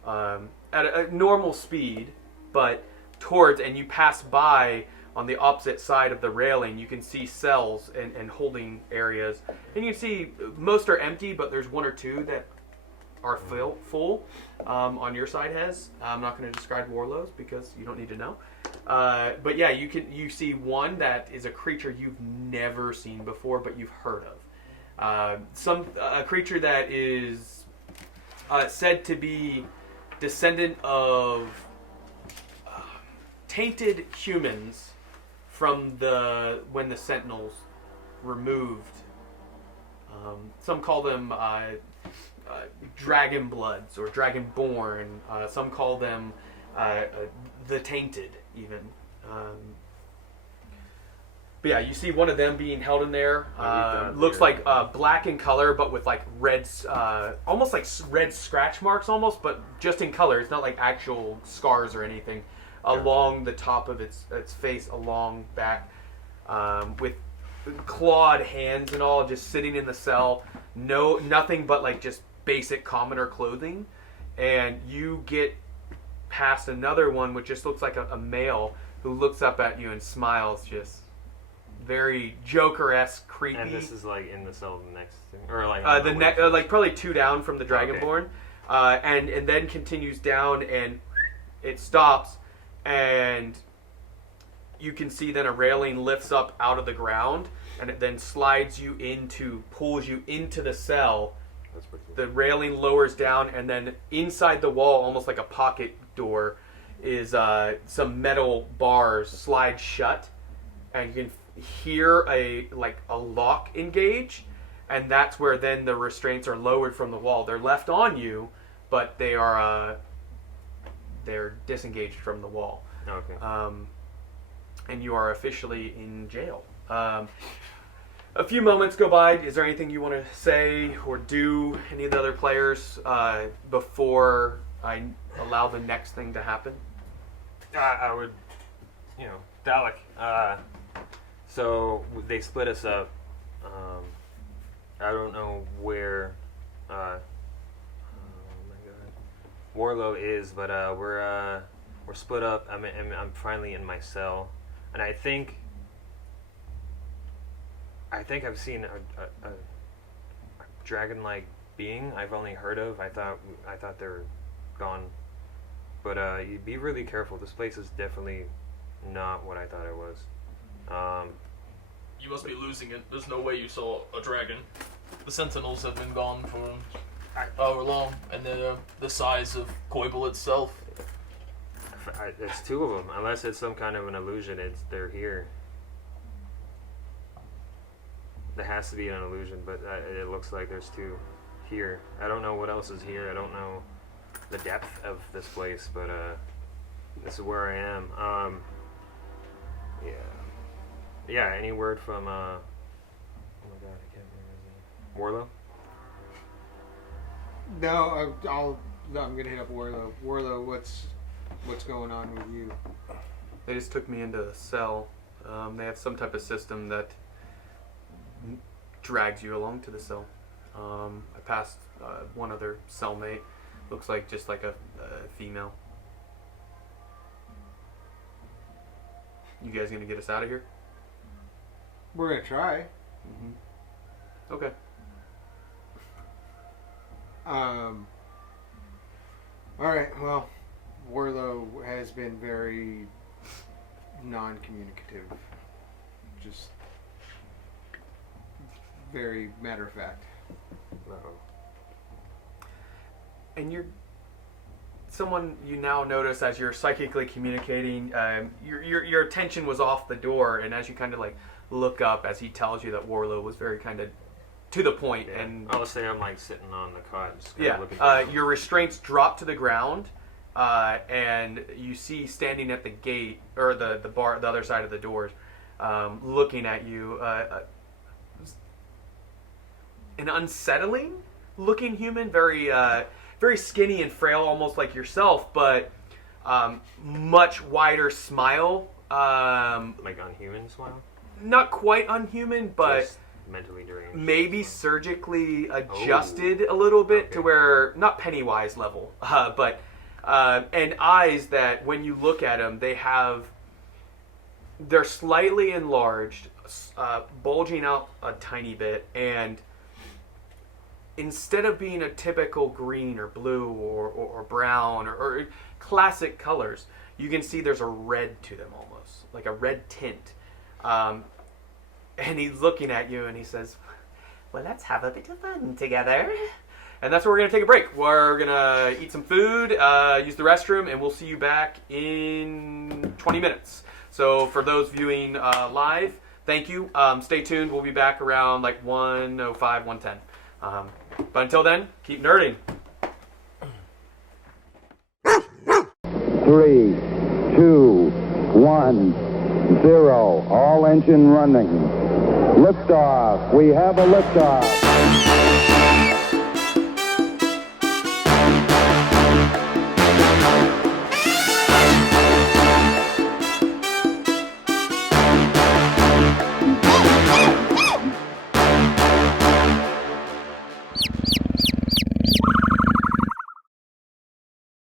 at a normal speed, but towards, and you pass by on the opposite side of the railing. You can see cells and holding areas. And you can see most are empty, but there's 1 or 2 that are full on your side, Hez. I'm not going to describe Warlows because you don't need to know. But yeah, you see one that is a creature you've never seen before, but you've heard of. A creature that is said to be descendant of tainted humans from when the Sentinels removed. Some call them Dragon Bloods or Dragonborn. Some call them the Tainted, even. But yeah, you see one of them being held in there. Looks like black in color, but with like red, almost like red scratch marks, almost, but just in color. It's not like actual scars or anything. Along the top of its face, along back, with clawed hands and all, just sitting in the cell. Nothing but like just basic commoner clothing. And you get past another one, which just looks like a male who looks up at you and smiles, just very Joker-esque, creepy. And this is like in the cell next to, or like like probably 2 down from the Dragonborn, and then continues down, and it stops. And you can see then a railing lifts up out of the ground, and it then pulls you into the cell. That's pretty cool. The railing lowers down, and then inside the wall, almost like a pocket door, is some metal bars slide shut, and you can hear a lock engage, and that's where then the restraints are lowered from the wall. They're left on you, but they're disengaged from the wall. Okay. And you are officially in jail. A few moments go by. Is there anything you want to say or do, any of the other players, before I allow the next thing to happen? I would, Dalek. So they split us up. I don't know where Warlow is, but we're split up. I'm finally in my cell, and I think I've seen a dragon-like being I've only heard of. I thought they were gone, but you be really careful. This place is definitely not what I thought it was. You must be losing it. There's no way you saw a dragon. The Sentinels have been gone for however long, and they're the size of Coibal itself. It's 2 of them. Unless it's some kind of an illusion, they're here. There has to be an illusion, but it looks like there's 2 here. I don't know what else is here. I don't know the depth of this place, but this is where I am. Yeah. Any word from? Oh my God, I can't remember his name. Warlow. No, I'm gonna hit up Warlow. Warlow, What's going on with you? They just took me into a cell. They have some type of system that drags you along to the cell. I passed one other cellmate. Looks like just like a female. You guys gonna get us out of here? We're gonna try. Mm-hmm. Okay. Alright, well, Warlow has been very non-communicative. Just very matter of fact. And you're someone you now notice as you're psychically communicating. Your attention was off the door, and as you kind of like look up, as he tells you that Warlow was very kind of to the point, and I'll say I'm like sitting on the cot, just kind yeah, of looking down. your restraints drop to the ground, and you see standing at the gate or the bar, the other side of the doors, looking at you, an unsettling looking human, very skinny and frail, almost like yourself, but much wider smile. Like unhuman smile? Not quite unhuman, but Just mentally deranged. maybe surgically adjusted a little bit to where, not Pennywise level, but and eyes that when you look at them, they're slightly enlarged, bulging out a tiny bit, and instead of being a typical green or blue or brown or classic colors, you can see there's a red to them, almost like a red tint. And he's looking at you and he says, well, let's have a bit of fun together. And that's where we're going to take a break. We're going to eat some food, use the restroom, and we'll see you back in 20 minutes. So for those viewing live, thank you. Stay tuned. We'll be back around like 1:05, 1:10. But until then, keep nerding. 3, 2, 1, 0. All engine running. Liftoff. We have a liftoff.